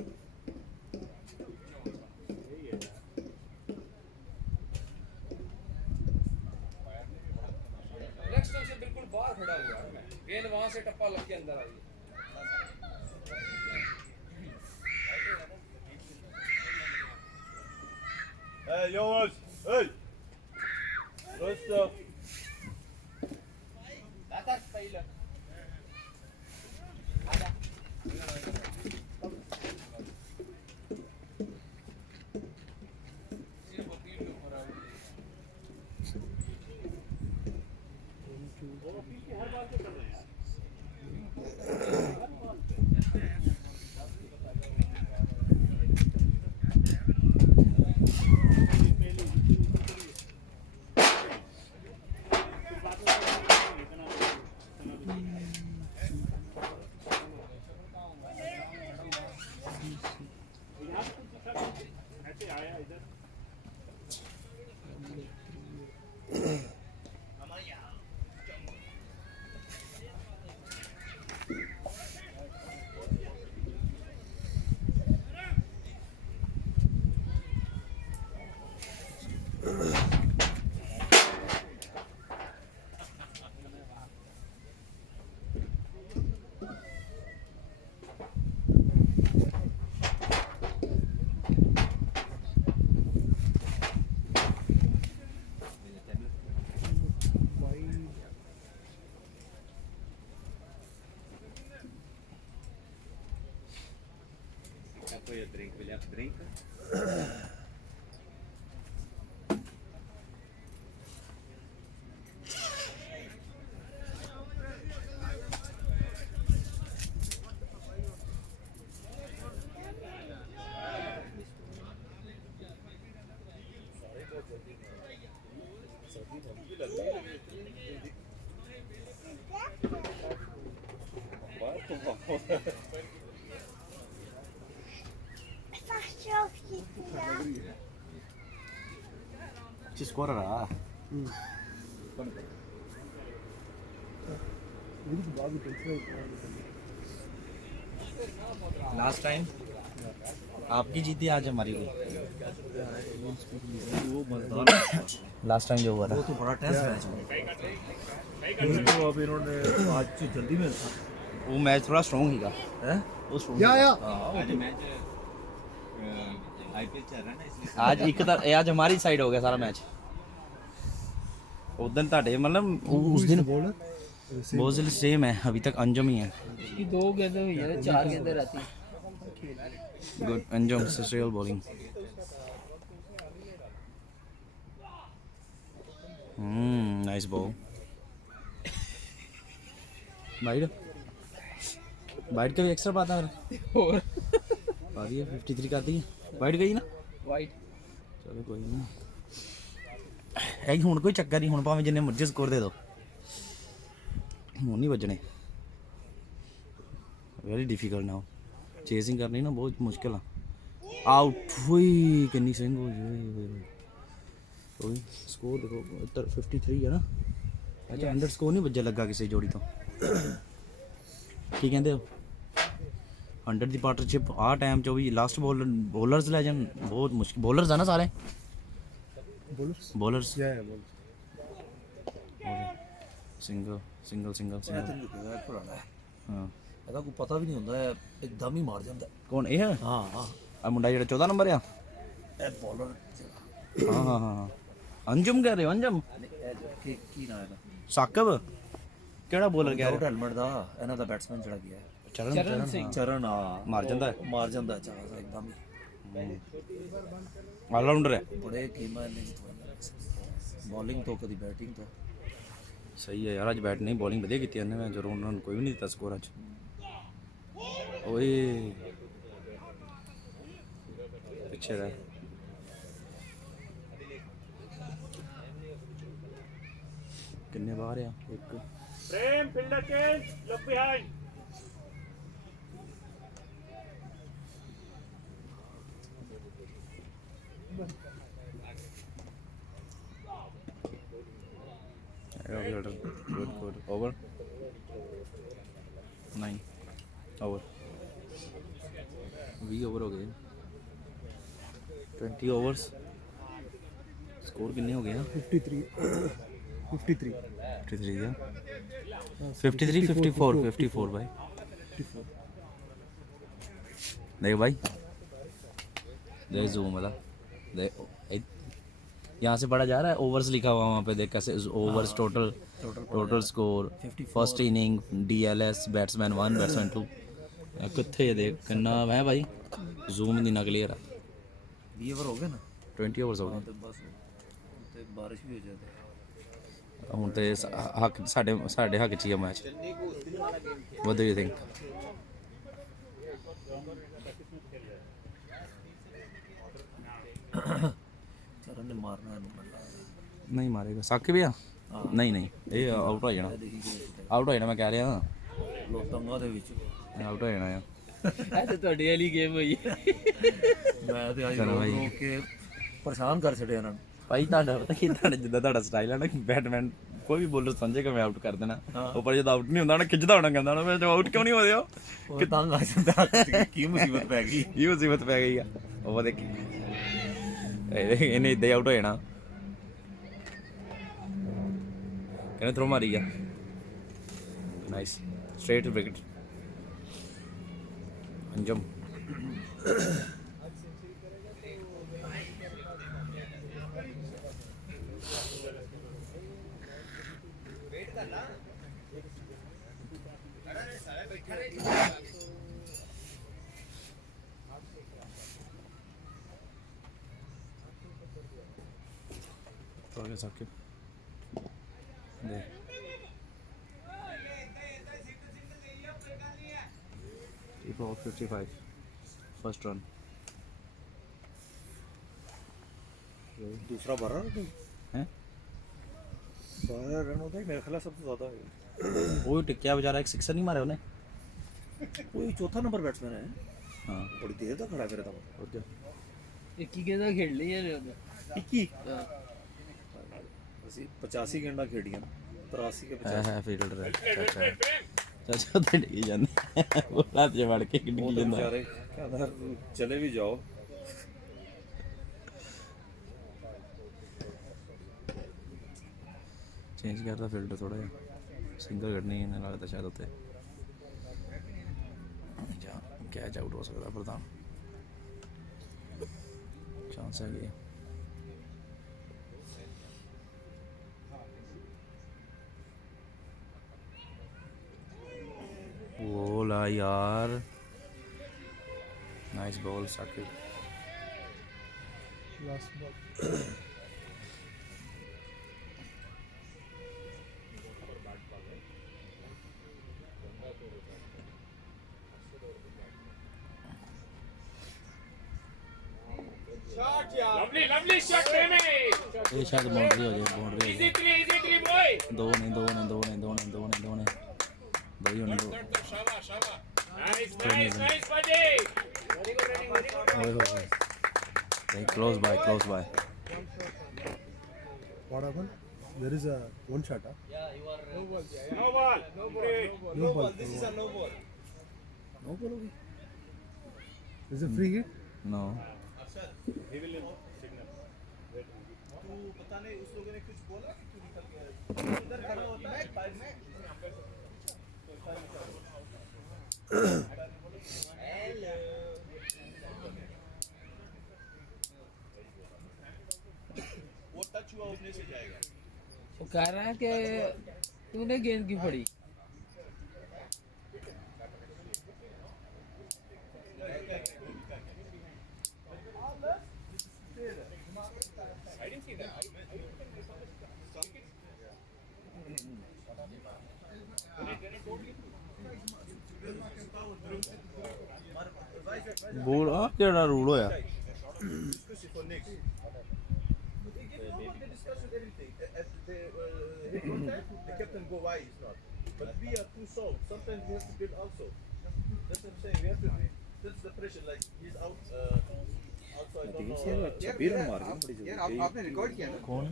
लेग स्टंप से बिल्कुल बाहर खड़ा हूँ यार मैं गेंद वहां से टप्पा लग के अंदर आई है Hey, yours. Hey. Good stuff. for your drink. Will you have drink? Fast job, you Ci scorrerà. Last time आपकी जीती, आज हमारी हुई। लास्ट टाइम जो हुआ था वो तो बड़ा टेस्ट मैच हुआ तो अब इन्होंने आज तो जल्दी में वो मैच थोड़ा स्ट्रॉन्ग हीगा है वो स्ट्रॉन्ग या मैच आईपीएल चल रहा है ना इसलिए आज एक तरह आज हमारी साइड हो गया सारा मैच उधर ਤੁਹਾਡੇ मतलब उस दिन बहुत सेम है अभी तक अंजुम ही है कि 2 गेंदें हुई है 4 गेंदें रहती good Anjum sustainable bowling nice ball white का भी एक्स्ट्रा पाता है और पा दिया 53 कर दी वाइट गई ना वाइट चलो कोई नहीं है ਹੁਣ ਕੋਈ ਚੱਕਰ ਨਹੀਂ ਹੁਣ ਭਾਵੇਂ ਜਿੰਨੇ ਮਰਜ਼ੀ ਸਕੋਰ ਦੇ ਦਿਓ ਹੁਣ ਨਹੀਂ ਵੱਜਣੇ ਵੈਰੀ ਡਿਫਿਕਲਟ ਨਾਓ ਚੇਸਿੰਗ ਕਰਨੀ ਨਾ ਬਹੁਤ ਮੁਸ਼ਕਿਲ ਆ ਆਊਟ ਹੋਈ ਕਿੰਨੀ ਸਿੰਗ ਹੋ ਜਾਏ ਕੋਈ ਸਕੋਰ ਦੇਖੋ ਇੱਧਰ 53 ਹੈ ਨਾ ਅੱਛਾ ਅੰਡਰ ਸਕੋਰ ਨਹੀਂ ਵੱਜਾ ਲੱਗਾ ਕਿਸੇ ਜੋੜੀ ਤੋਂ ਕੀ ਕਹਿੰਦੇ ਹੋ 100 ਦੀ ਪਾਰਟਨਰਸ਼ਿਪ ਆ ਟਾਈਮ 'ਚ ਵੀ ਲਾਸਟ ਬੋਲਰਸ ਲੈ ਜਾਣ ਬਹੁਤ ਮੁਸ਼ਕਿਲ ਬੋਲਰਸ ਆ ਨਾ ਸਾਰੇ bowlers single single single single पुराना है हाँ ਇਹਦਾ ਕੋਈ ਪਤਾ ਵੀ ਨਹੀਂ ਹੁੰਦਾ ਹੈ ਇੱਕਦਮ ਹੀ ਮਾਰ ਜਾਂਦਾ कौन ये है ਹਾਂ ਹਾਂ आ मुंडा जेड़ा 14 नंबर आ ਇਹ ਬੋਲਰ हाँ हाँ हाँ अंजुम कह रहे हो अंजुम ਕੀ ਨਾਮ ਹੈ साकिब केड़ा बॉलर कह ਵਿਦਆਊਟ रहे ਹੈਲਮਟ ਦਾ ਇਹਨਾਂ ਦਾ ਬੈਟਸਮੈਨ ਜਿਹੜਾ ਗਿਆ ਹੈ चरण चरण सिंह ਚਰਨ ਆ मार जाता है ਮਾਰ ਜਾਂਦਾ ਚਾਹ ਇੱਕਦਮ ਹੀ ऑलराउंडर है ਬੜੇ ਗੇਮਾਂ ਨੇ ਜਿੱਤਵਾਈਆਂ ਬੋਲਿੰਗ ਤੋਂ ਕਦੀ ਬੈਟਿੰਗ ਤੋਂ सही है यार आज बैट नहीं बॉलिंग बढ़िया की मैं जरूर उन्होंने कोई भी नहीं दिता स्कोर आज ओए पीछे रहा किन्ने बाहर आ एक प्रेम fielder change look behind good good over 9 over 20 over हो गए 20 ओवर्स स्कोर कितने हो गए 53 या 53 54 54 भाई देख भाई देख जूम वाला देख यहाँ से पढ़ा जा रहा है ओवर्स लिखा हुआ वहाँ पे देख कैसे overs total score first inning DLS batsman 1 batsman 2 कितने ये देख कितना है भाई जूम नहीं ना क्लियर 20 ओवर ਹੋ ਗਏ ਨਾ 20 ओवर्स हो गए ਤੇ ਬਸ ਤੇ ਬਾਰਿਸ਼ ਵੀ ਹੋ ਜਾਂਦੀ ਹੁਣ ਤੇ ਹੱਕ ਸਾਡੇ ਹੱਕ 'ਚ ਹੀ ਆ match what do you think ਚਰਨ ਨੇ ਮਾਰਨਾ ਨਹੀਂ ਮਾਰੇਗਾ ਸਾਕਿਬ ਆ ਨਹੀਂ ਇਹ ਆਊਟ ਹੋ ਜਾਣਾ ਆਊਟ ਹੋ ਜਾਣਾ ਮੈਂ ਕਹਿ ਰਿਹਾ ਲੋਟਾਂਗਾ ਦੇ ਵਿੱਚ ਆਊਟ ਹੋ ਜਾਣਾ ਆ ਇਹ ਤੇ ਤੁਹਾਡੀ ਵਾਲੀ ਗੇਮ ਹੋਈ ਹੈ ਮੈਂ ਤੇ ਅੱਜ ਚਲੋ ਭਾਈ। ਰੋ ਕੇ ਪਰੇਸ਼ਾਨ ਕਰ ਛੱਡਿਆ ਇਹਨਾਂ ਨੂੰ ਭਾਈ ਤੁਹਾਡਾ ਪਤਾ ਕੀ ਤੁਹਾਡਾ ਜਿੱਦਾਂ ਤੁਹਾਡਾ ਸਟਾਈਲ ਹੈ ਨਾ ਬੈਟਮੈਨ ਕੋਈ ਵੀ ਬੋਲਰ ਸਮਝੇਗਾ ਮੈਂ ਆਊਟ ਕਰ ਦੇਣਾ ਉੱਪਰ ਜਦੋਂ ਆਊਟ ਨਹੀਂ ਹੁੰਦਾ ਨਾ ਖਿੱਚਦਾ ਹੋਣਾ ਕਹਿੰਦਾ ਹੋਣਾ ਮੈਂ ਆਊਟ ਕਿਉਂ ਨਹੀਂ ਹੋ ਰਿਹਾ ਉਹ ਤੰਗ ਆ ਜਾਂਦਾ ਕੀ ਮੁਸੀਬਤ ਪੈ ਗਈ ਕੀ ਮੁਸੀਬਤ ਪੈ ਗਈ ਆ ਉਹ ਦੇਖ ਇਹਨੇ ਇੱਦਾਂ ਆਊਟ ਹੋ ਜਾਣਾ ਕਹਿੰਦੇ ਥਰੋ ਮਾਰੀ ਗਿਆ ਨਾਈਸ ਸਟ੍ਰੇਟ ਵਿਕਟ ਅੰਜਮ है साकिब देख for 55 फर्स्ट रन दूसरा 12 रन हैं 12 रन होता है मेरा ख्याल सबसे ज़्यादा है। वो टिक्किया बेचारा एक सिक्सर नहीं मारे उन्हें वही चौथा नंबर बैट्समैन है। हाँ बड़ी देर तक खड़ा करे था और क्या 21 गेंदा खेल ली है ਉਹਨੇ 21 ਅਸੀਂ 85 गेंदा खेड़ियां 83 के 50 है फील्डर है चाचा चाचा तो नहीं जाने वो रात जे वड़ के किड्डी वो तो ਜਾਂਦਾ बेचारे क्या अंदर चले भी जाओ चेंज करता फील्डर थोड़ा ਜਿਹਾ ਸਿੰਗਲ ਕੱਢਣੀ ਇਹਨਾਂ ਲੱਗਦਾ ਸ਼ਾਇਦ ਉੱਤੇ ਜਾਂ ਕੈਚ ਆਊਟ ਹੋ ਸਕਦਾ ਪਰ ਤਾਂ ਚਾਂਸ ਹੈ ਕਿ बोला यार nice ball Saqib last ball Lovely, lovely shot, Premi. ये शायद बाउंड्री हो जाए बाउंड्री Easy three, boy. दो नहीं दो नहीं दो नहीं दो नहीं दो नहीं दो नहीं दो ही होने दो Nice, buddy. ओए होए नहीं close by What happened? There is a one shot. No ball. No ball. This is a no ball. No ball होगी. Is it free hit? No तू पता नहीं उस लोगों ने कुछ बोला कि तू निकल गया उधर खड़ा होता है साइड में वो टच हुआ उठने से जाएगा वो कह रहा है कि तूने गेंद क्यों पड़ी ਬੋਲ ਆ ਕਿਹੜਾ ਰੂਲ ਹੋਇਆ discuss it for next they discuss with everything the captain go why is not but we are too soft sometimes we have to give also that's what I'm saying we have to that's the pressure like he's out also I don't know 26 run मार गए बड़ी यार आपने record किया ना कौन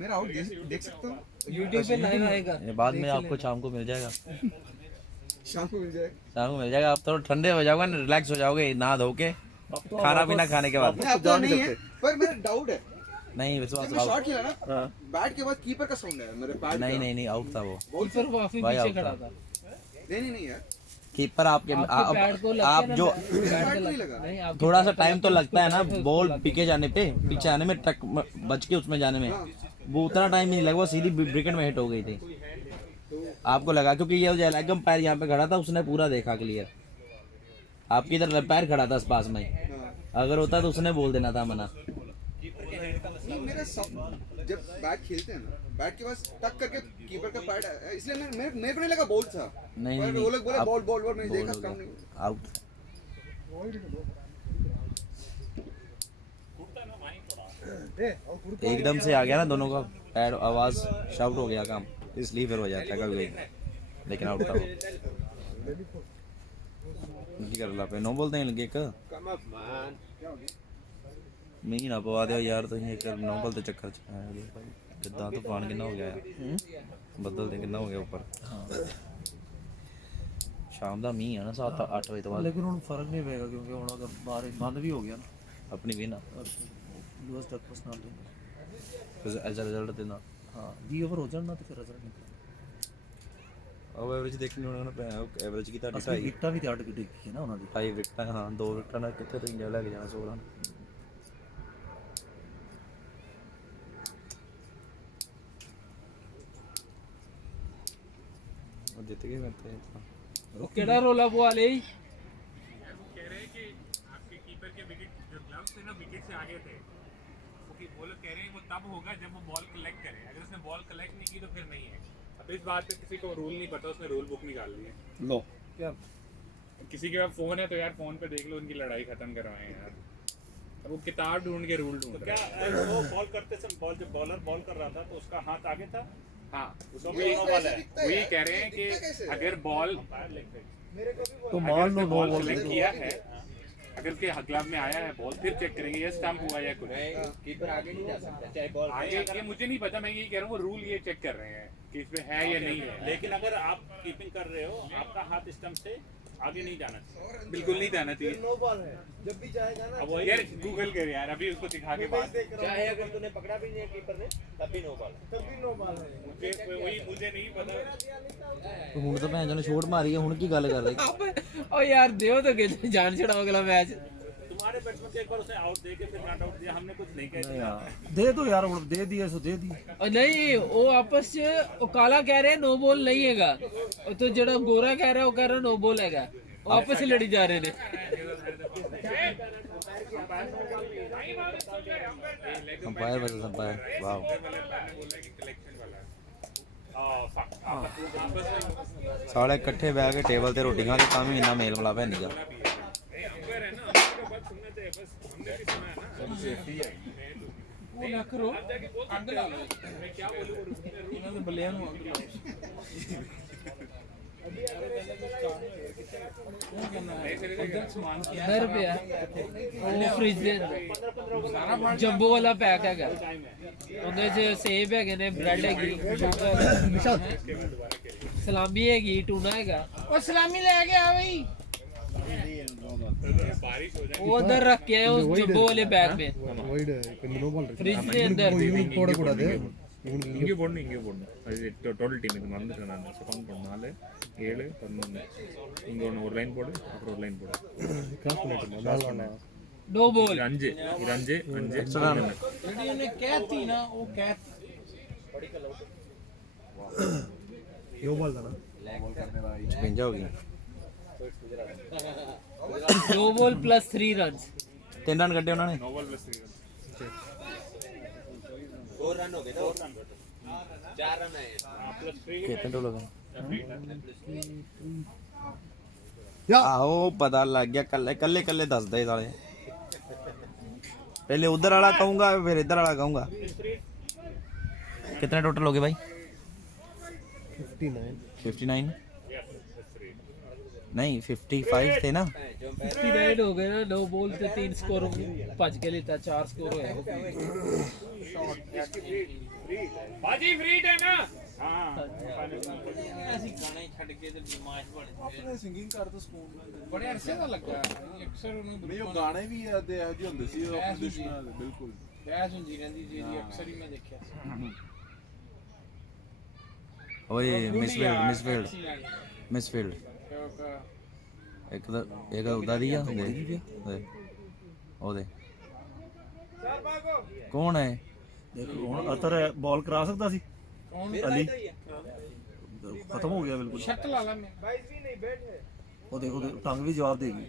मेरा out देख सकता हूँ यूट्यूब पे लाइव आएगा ये बाद में आपको शाम को मिल जाएगा शाम को मिल जाएगा शाम को मिल जाएगा आप थोड़ा ठंडे हो जाओगे ना रिलैक्स हो जाओगे नहा धो के खाना पीना खाने के बाद अब तो नहीं है पर मेरा डाउट है नहीं विश्वास जब मैं शॉट खेला ना बैट के बाद कीपर का साउंड है मेरे बैट नहीं नहीं नहीं आउट था वो कीपर काफी भाई पीछे out खड़ा था। था नहीं यार कीपर आपके पैड को लग आप जो बैट नहीं लगा नहीं आप थोड़ा सा टाइम तो लगता है ना बॉल पीके जाने पे पीछे आने में टक बच के उसमें जाने में वो उतना टाइम नहीं लगा वो सीधी विकेट में हिट हो गई थी आपको लगा क्योंकि ये जो लेग पैर यहाँ पे खड़ा था उसने पूरा देखा क्लियर आपकी इधर पैर खड़ा था पास में अगर होता तो उसने बोल देना था मना नहीं मेरा जब बैट खेलते हैं ना बैट के पास टक करके कीपर का पैड है इसलिए मेरे को नहीं लगा बॉल था नहीं पर वो लोग बोले बॉल मैंने देखा बॉल काम नहीं आउट एकदम से आ गया ना दोनों का पैड आवाज शाउट हो गया काम इसलिए फिर हो जाता है कभी लेकिन आउट था की कर ला पे नो बोलते हैं लगे एक मैं ना पवा दो यार तुम एक नो बोल ते चक्कर च कितना तूफान कितना हो गया बदल दे कितना हो गया ऊपर शाम ਦਾ ਮੀਂਹ ਆ ਨਾ 7-8 ਵਜੇ ਤੋਂ ਬਾਅਦ लेकिन उन फर्क नहीं पड़ेगा क्योंकि ਹੁਣ अगर बाहर बंद भी हो गया ना ਆਪਣੀ ਵੀ ਨਾ यूएस तक पर्सनल ਫਿਰ ਰਿਜ਼ਲਟ ਦੇ ਨਾਲ हाँ 20 ओवर हो जाना तो फिर रिजल्ट निकल ਉਹ ਐਵਰੇਜ ਦੇਖਣੀ ਹੋਣਾ ਨਾ ਐਵਰੇਜ ਕੀ ਤੁਹਾਡੀ असली विकटा भी 8 विकेट की है ना उन्होंने 2.5 ਵਿਕਟਾਂ ਹਾਂ 2 ਵਿਕਟਾਂ ਨਾਲ ਕਿੱਥੇ ਤੁਸੀਂ ਲੈ ਕੇ ਜਾਣਾ 16 ਉਹ ਜਿੱਤ ਗਏ ਮੈਂ ਤੇ वो केड़ा रोला बुआ ले कह रहे हैं कि आपके कीपर के विकेट जो ग्लव्स थे ना विकेट से आगे थे वो वो लोग कह रहे हैं वो तब होगा जब वो बॉल कलेक्ट करे, अगर उसने बॉल कलेक्ट नहीं की तो फिर नहीं है। अब इस बात पे किसी को रूल नहीं पता, उसने रूल बुक निकाल ली है। लो क्या किसी के पास फ़ोन है तो यार फ़ोन पे देख लो, उनकी लड़ाई ख़त्म करवाएं यार। अब वो किताब ढूंढ के रूल ढूंढ क्या रहे हैं। वो बॉल करते समय बॉल जब बॉलर बॉल कर रहा था तो उसका हाथ आगे था, हाँ तो भी नो बॉल है। वही कह रहे हैं कि अगर बॉल तो मान लो नो बॉल बॉल सेलेक्ट किया है, अगर उसके ग्लव में आया है बॉल, फिर चेक करेंगे ये स्टंप हुआ या कुछ। कीपर आगे नहीं जा सकता चाहे बॉल आगे ये मुझे नहीं पता, मैं ये कह रहा हूँ वो रूल ये चेक कर रहे हैं कि इसमें है या नहीं है। लेकिन अगर आप कीपिंग कर रहे हो, आपका हाथ स्टंप से आगे नहीं जाना चाहिए। बिल्कुल नहीं जाना चाहिए। नो बॉल है, जब भी जाएगा ना अब वही यार गूगल कर यार, अभी उसको सिखा के बात। चाहे अगर तूने पकड़ा भी नहीं है कीपर ने तब भी नो बॉल है। तब भी नो बॉल है। वही मुझे नहीं पता। ਹੁਣ ਤਾਂ ਭੈਣ ਜਨ ਛੋਟ ਮਾਰੀ ਹੈ, ਹੁਣ ਕੀ ਗੱਲ ਕਰ ਰਹੀ ਓ ਯਾਰ ਦਿਓ ਤਾਂ ਕਿ ਜਾਨ ਛੜਾਓ ਅਗਲਾ मैच। तुम्हारे बैट्समैन को एक बार उसने आउट दे के फिर नॉट आउट दिया, हमने कुछ नहीं कह दिया। दे दो यार, ਹੁਣ ਦੇ ਦਿਆ ਸੋ ਦੇ ਦੀ। और नहीं वो आपस च वो काला कह रहे नो बॉल नहीं हैगा, और तो जेड़ा गोरा कह रहा है वो कह रहा नो बॉल हैगा, वो आपस में लड़ी जा रहे ने। ਅੰਪਾਇਰ ਵਰਸਸ ਅੰਪਾਇਰ ਵਾਓ ਸਾਲੇ ਇਕੱਠੇ ਬਹਿ ਕੇ ਟੇਬਲ ਤੇ ਰੋਟੀ ਖਾਂਦੇ ਤਾਂ ਵੀ ਇੰਨਾ ਮੇਲ ਮਿਲਾਪ ਹੈ ਨਹੀਂਗਾ वो ना करो अंदर ला लो, मैं क्या बोलूं इन्होंने बलियां नु अंदर पे है वो फ्रिज दे जंबो वाला पैक हैगा, ਉਹਦੇ ਚ ਸੇਬ ਹੈਗੇ ਨੇ, ਬ੍ਰੈਡ ਹੈਗੀ, ਸਲਾਮੀ ਹੈਗੀ, ਟੂਨਾ ਹੈਗਾ। ਉਹ ਸਲਾਮੀ ਲੈ ਕੇ ਆ ਬਈ, वो उधर रख के आए उस जंबो वाले बैग में, వైడ్ नो बॉल फ्रिज के अंदर। இவனுக்கு போட கூடாது, இங்கே போடணும் இங்கே போடணும். அது டோட்டல் டீம் இது மறந்துட்டேன் நான். கவுண்ட் பண்ண 4 7 11 இங்கே ஒன்று ஒரு லைன் போடு, அப்புறம் ஒரு லைன் போடு. கிராஸ் பண்ணிட்டோம்। नो बॉल இது 5 இது 5 5 ਜਿਹੜੀ ਉਹਨੇ ਕਹਿਤੀ ਨਾ ਉਹ ਕਹਿਤੀ। नो बॉल था ना। 56 ਹੋ ਗਈ, no ball plus 3 runs. 3 run ਕੱਢੇ ਉਹਨਾਂ ਨੇ। नोबल प्लस 3 4 रन हो गए ना, 4 रन आए प्लस 3 ਕਿੰਨੇ ਟੋਲ ਹੋ ਗਏ ਯਾ ਆਹੋ ਪਤਾ ਲੱਗ ਗਿਆ, ਕੱਲੇ ਕੱਲੇ ਕੱਲੇ ਦੱਸਦੇ ਸਾਲੇ। पहले उधर वाला कहूँगा फिर इधर वाला कहूँगा। कितने टोटल हो गए भाई? 59 नहीं 55 थे ना। 59 हो गए ना, नो बॉल पे 3 स्कोर भज के लेता, 4 स्कोर होया। बाजी फ्री है ना। हाँ ऐसी गाने छड़ के ते दिमाग बन ਆਪਣੇ ਸਿੰਗਿੰਗ ਕਰ ਤਾਂ ਸਕੂਨ बड़े अरसे दा लगा अक्सर ਉਹਨੂੰ ਨਹੀਂ, ਉਹ ਗਾਣੇ ਵੀ ਆ ਤੇ ਇਹੋ ਜਿਹੇ ਹੁੰਦੇ ਸੀ ਉਹ ਆਪਣੇ ਦੁਸ਼ਮਣਾਂ ਦੇ ਬਿਲਕੁਲ। ਬਹਿਸ ਹੁੰਦੀ ਰਹਿੰਦੀ ਜੀ, ਅਕਸਰ ਹੀ ਮੈਂ ਦੇਖਿਆ। ओए मिसफील्ड एक उदा दी आ ਉਹਦੇ ਕੌਣ ਹੈ? ਦੇਖੋ ਹੁਣ ਅਤਰ ਬਾਲ ਕਰਾ ਸਕਦਾ ਸੀ, ਅਲੀ ਖਤਮ ਹੋ ਗਿਆ ਬਿਲਕੁਲ। ਸ਼ਰਤ ਲਾ ਲਾ ਮੈਂ ਉਹ ਦੇਖੋ ਟੰਗ ਵੀ ਜਵਾਬ ਦੇਗੀ।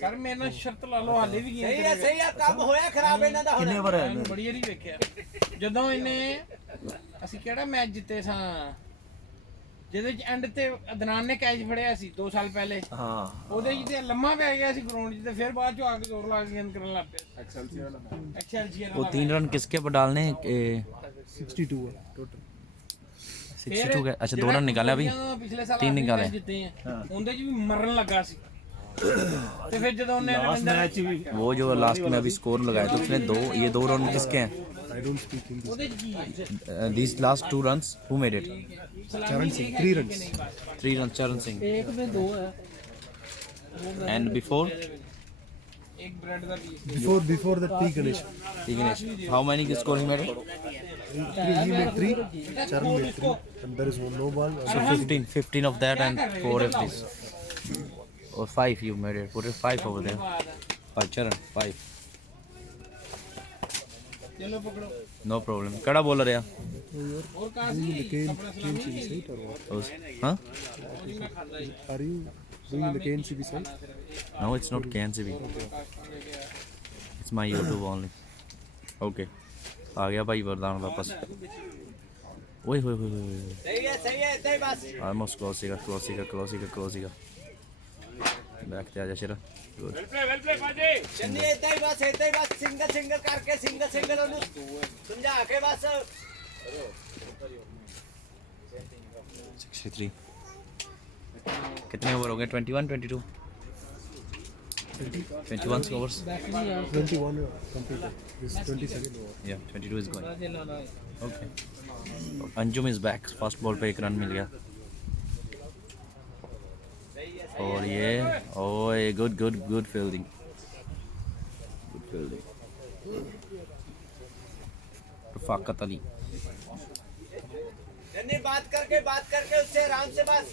ਸਰ ਮੇਰੇ ਨਾਲ ਸ਼ਰਤ ਲਾ ਲਓ, ਹਾਲੇ ਵੀ ਗੇਮ ਸਹੀ ਆ, ਕੰਮ ਹੋਇਆ ਖਰਾਬ ਇਹਨਾਂ ਦਾ। ਕਿੰਨੇ ਵਾਰ ਆਇਆ ਬੜੀ ਵਾਰੀ ਵੇਖਿਆ ਜਦੋਂ ਇਹਨੇ, ਅਸੀਂ ਕਿਹੜਾ ਮੈਚ ਜਿੱਤੇ ਸਾਂ ਜਿਹਦੇ ਚ ਐਂਡ ਤੇ ਅਦਨਾਨ ਨੇ ਕੈਚ ਫੜਿਆ ਸੀ 2 ਸਾਲ ਪਹਿਲੇ। ਹਾਂ ਉਹਦੇ ਜਿੱਤੇ ਲੰਮਾ ਪੈ ਗਿਆ ਸੀ ਗਰਾਊਂਡ 'ਚ, ਤੇ ਫਿਰ ਬਾਅਦ ਚੋਂ ਆ ਕੇ ਜ਼ੋਰ ਲਾ ਕੇ ਗੇਂਦ ਕਰਨ ਲੱਗ ਪਿਆ। ਐਕਸੈਲਸੀਅਰ वो 3 रन किसके पर डालने? 62 ਹੈ ਟੋਟਲ। 62 के अच्छा 2 रन निकाले अभी, ਪਿਛਲੇ ਸਾਲ 3 निकाले। ਜਿੱਤੇ ਆ, ਉਹਦੇ 'ਚ ਵੀ ਮਰਨ ਲੱਗਾ ਸੀ। ਤੇ ਫਿਰ ਜਦੋਂ ਉਹਨੇ ਲਾਸਟ ਮੈਚ ਵੀ वो जो लास्ट में अभी स्कोर लगाया तो उसने ये 2 रन किसके हैं? I don't speak English. ਉਹਦੇ 'ਚ ਕੀ ਹੈ? These last 2 runs who made it? Charan Singh 3 runs. 3 runs Charan Singh एक में 2 है, and before एक ब्रेड का piece. Before that P Ganesh Vignesh, how many score he made? he made 3, Charan made 3 and there is no ball. So 15 of that and 4 of this, or 5 you made it. Put it 5 over there. Charan 5. चलो पकड़ो No problem. कड़ा bowler है? और कहां से अपना सलामी Huh? Are you doing the KNCB side? No, it's not KNCB. It's my YouTube only. Okay. आ गया भाई वरदान वापस। ओए होए होए होए, सही है इतना ही बस। ऑलमोस्ट क्लोज ही बैक ते आजा शेरा। गुड वेल प्ले बाजी चन्नी इतना ही बस सिंगल करके सिंगल ਉਹਨੂੰ समझा के बस। 63 कितने ओवर हो गए? 21 22 21 overs 21 completed. This 22nd over. yeah 22 is going okay। Anjum is back, first ball पे एक रन मिल गया और ये ओए गुड फील्डिंग रफाकत अली। चन्नी बात करके उससे आराम से बस।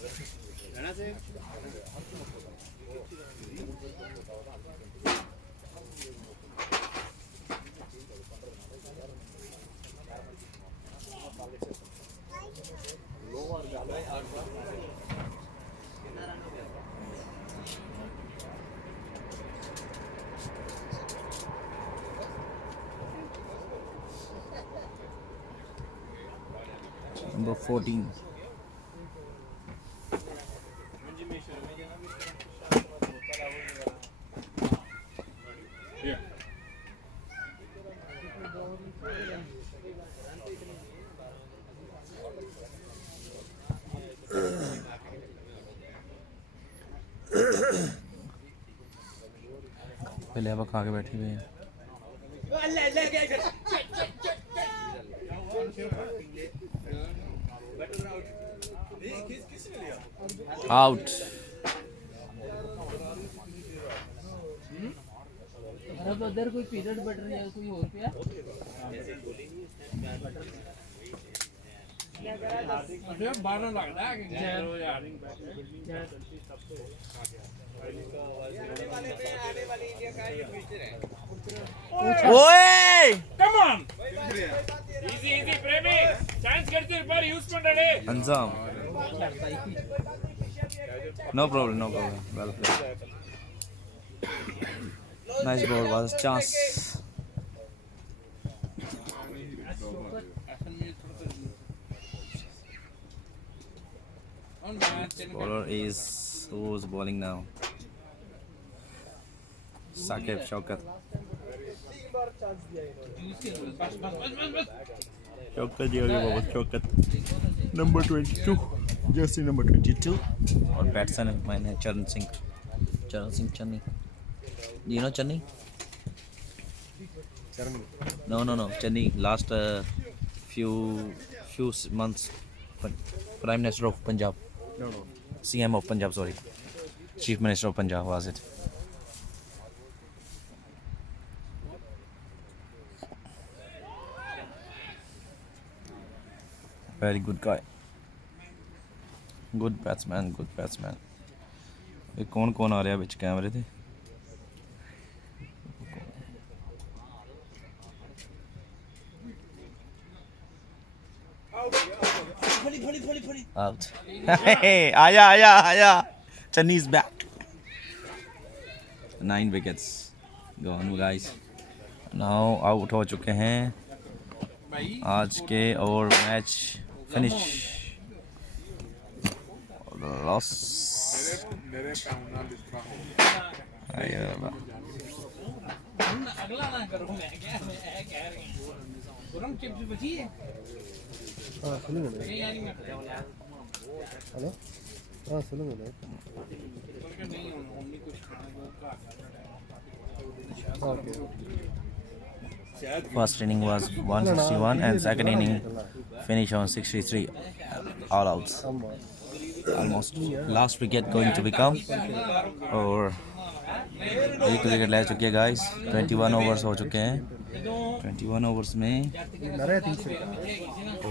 Number 14 पहले अब खा के बैठे हुए हैं। आउट अब उधर कोई पीनट बटर या कोई और पिया ओए कम ऑन इजी प्रेमी चांस करते पर यूज பண்ணடே अंजाम no problem well played nice ball was chance bowler is who's bowling now Saqib Shaukat Shaukat जी आगे वापस Shaukat नंबर 22 जर्सी नंबर 22 और बैट्समैन मैंने चरण Singh Channi you know Channi no Channi last few months Prime Minister of Punjab CM of Punjab sorry Chief Minister of Punjab was it very good guy good batsman ये कौन आ रहा बिच कैमरे ते out आया Channi is back 9 wickets gone guys now out हो चुके हैं आज के और मैच फिनिश लॉस अगला ना करो मैं क्या कह रही हूं गरम चिप्स बची है हां सुनो ये यानी मैं हेलो हां सुनो नहीं मम्मी कुछ First inning was 161 and second inning finish on 63 all outs almost last wicket going to become और एक विकेट ले चुके हैं गाइस 21 ओवर्स हो चुके हैं 21 ओवर्स में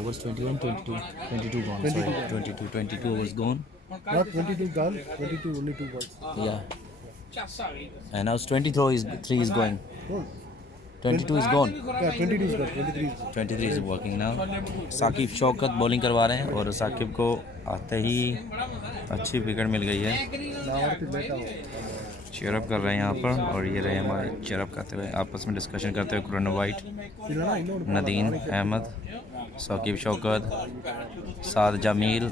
overs 21 22 gone sorry 22 overs gone not 22 gone 22 only 2 balls yeah and now 23 is going 22 is gone yeah 22 is gone 23 is working now Saqib Shaukat bowling करवा रहे हैं और साकिब को आते ही अच्छी विकेट मिल गई है चेयरअप कर रहे हैं यहाँ पर, और ये रहे हमारे चेयरअप करते हुए, आपस में डिस्कशन करते हुए कुरैन white, Nadeem Ahmed, Saqib Shaukat, Saad Jameel,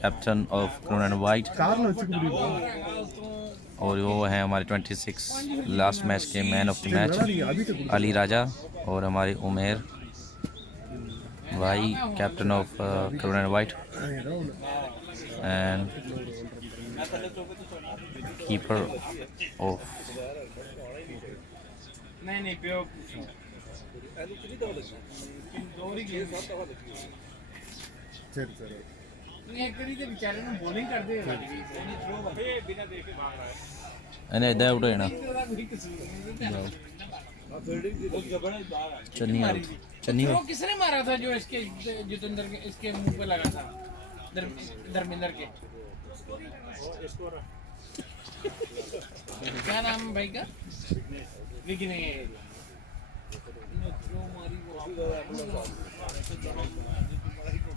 captain of कुरैन वाइट, और वो हैं हमारे 26 लास्ट मैच के man of the match Ali Raja, और हमारे उमेर भाई कैप्टन ऑफ कुरैन वाइट, एंड कीपर ऑफ नहीं प्यो एक करी ते बेचारे ने बॉलिंग कर दे बिना देखे भाग रहा है। इन्हें इधर आउट होना चन्नी आउट, चन्नी वो किसने मारा था जो इसके जितेंद्र के इसके मुंह पे लगा था धर्मेंद्र के क्या नाम है भाई का लेकिन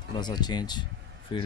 थोड़ा सा चेंज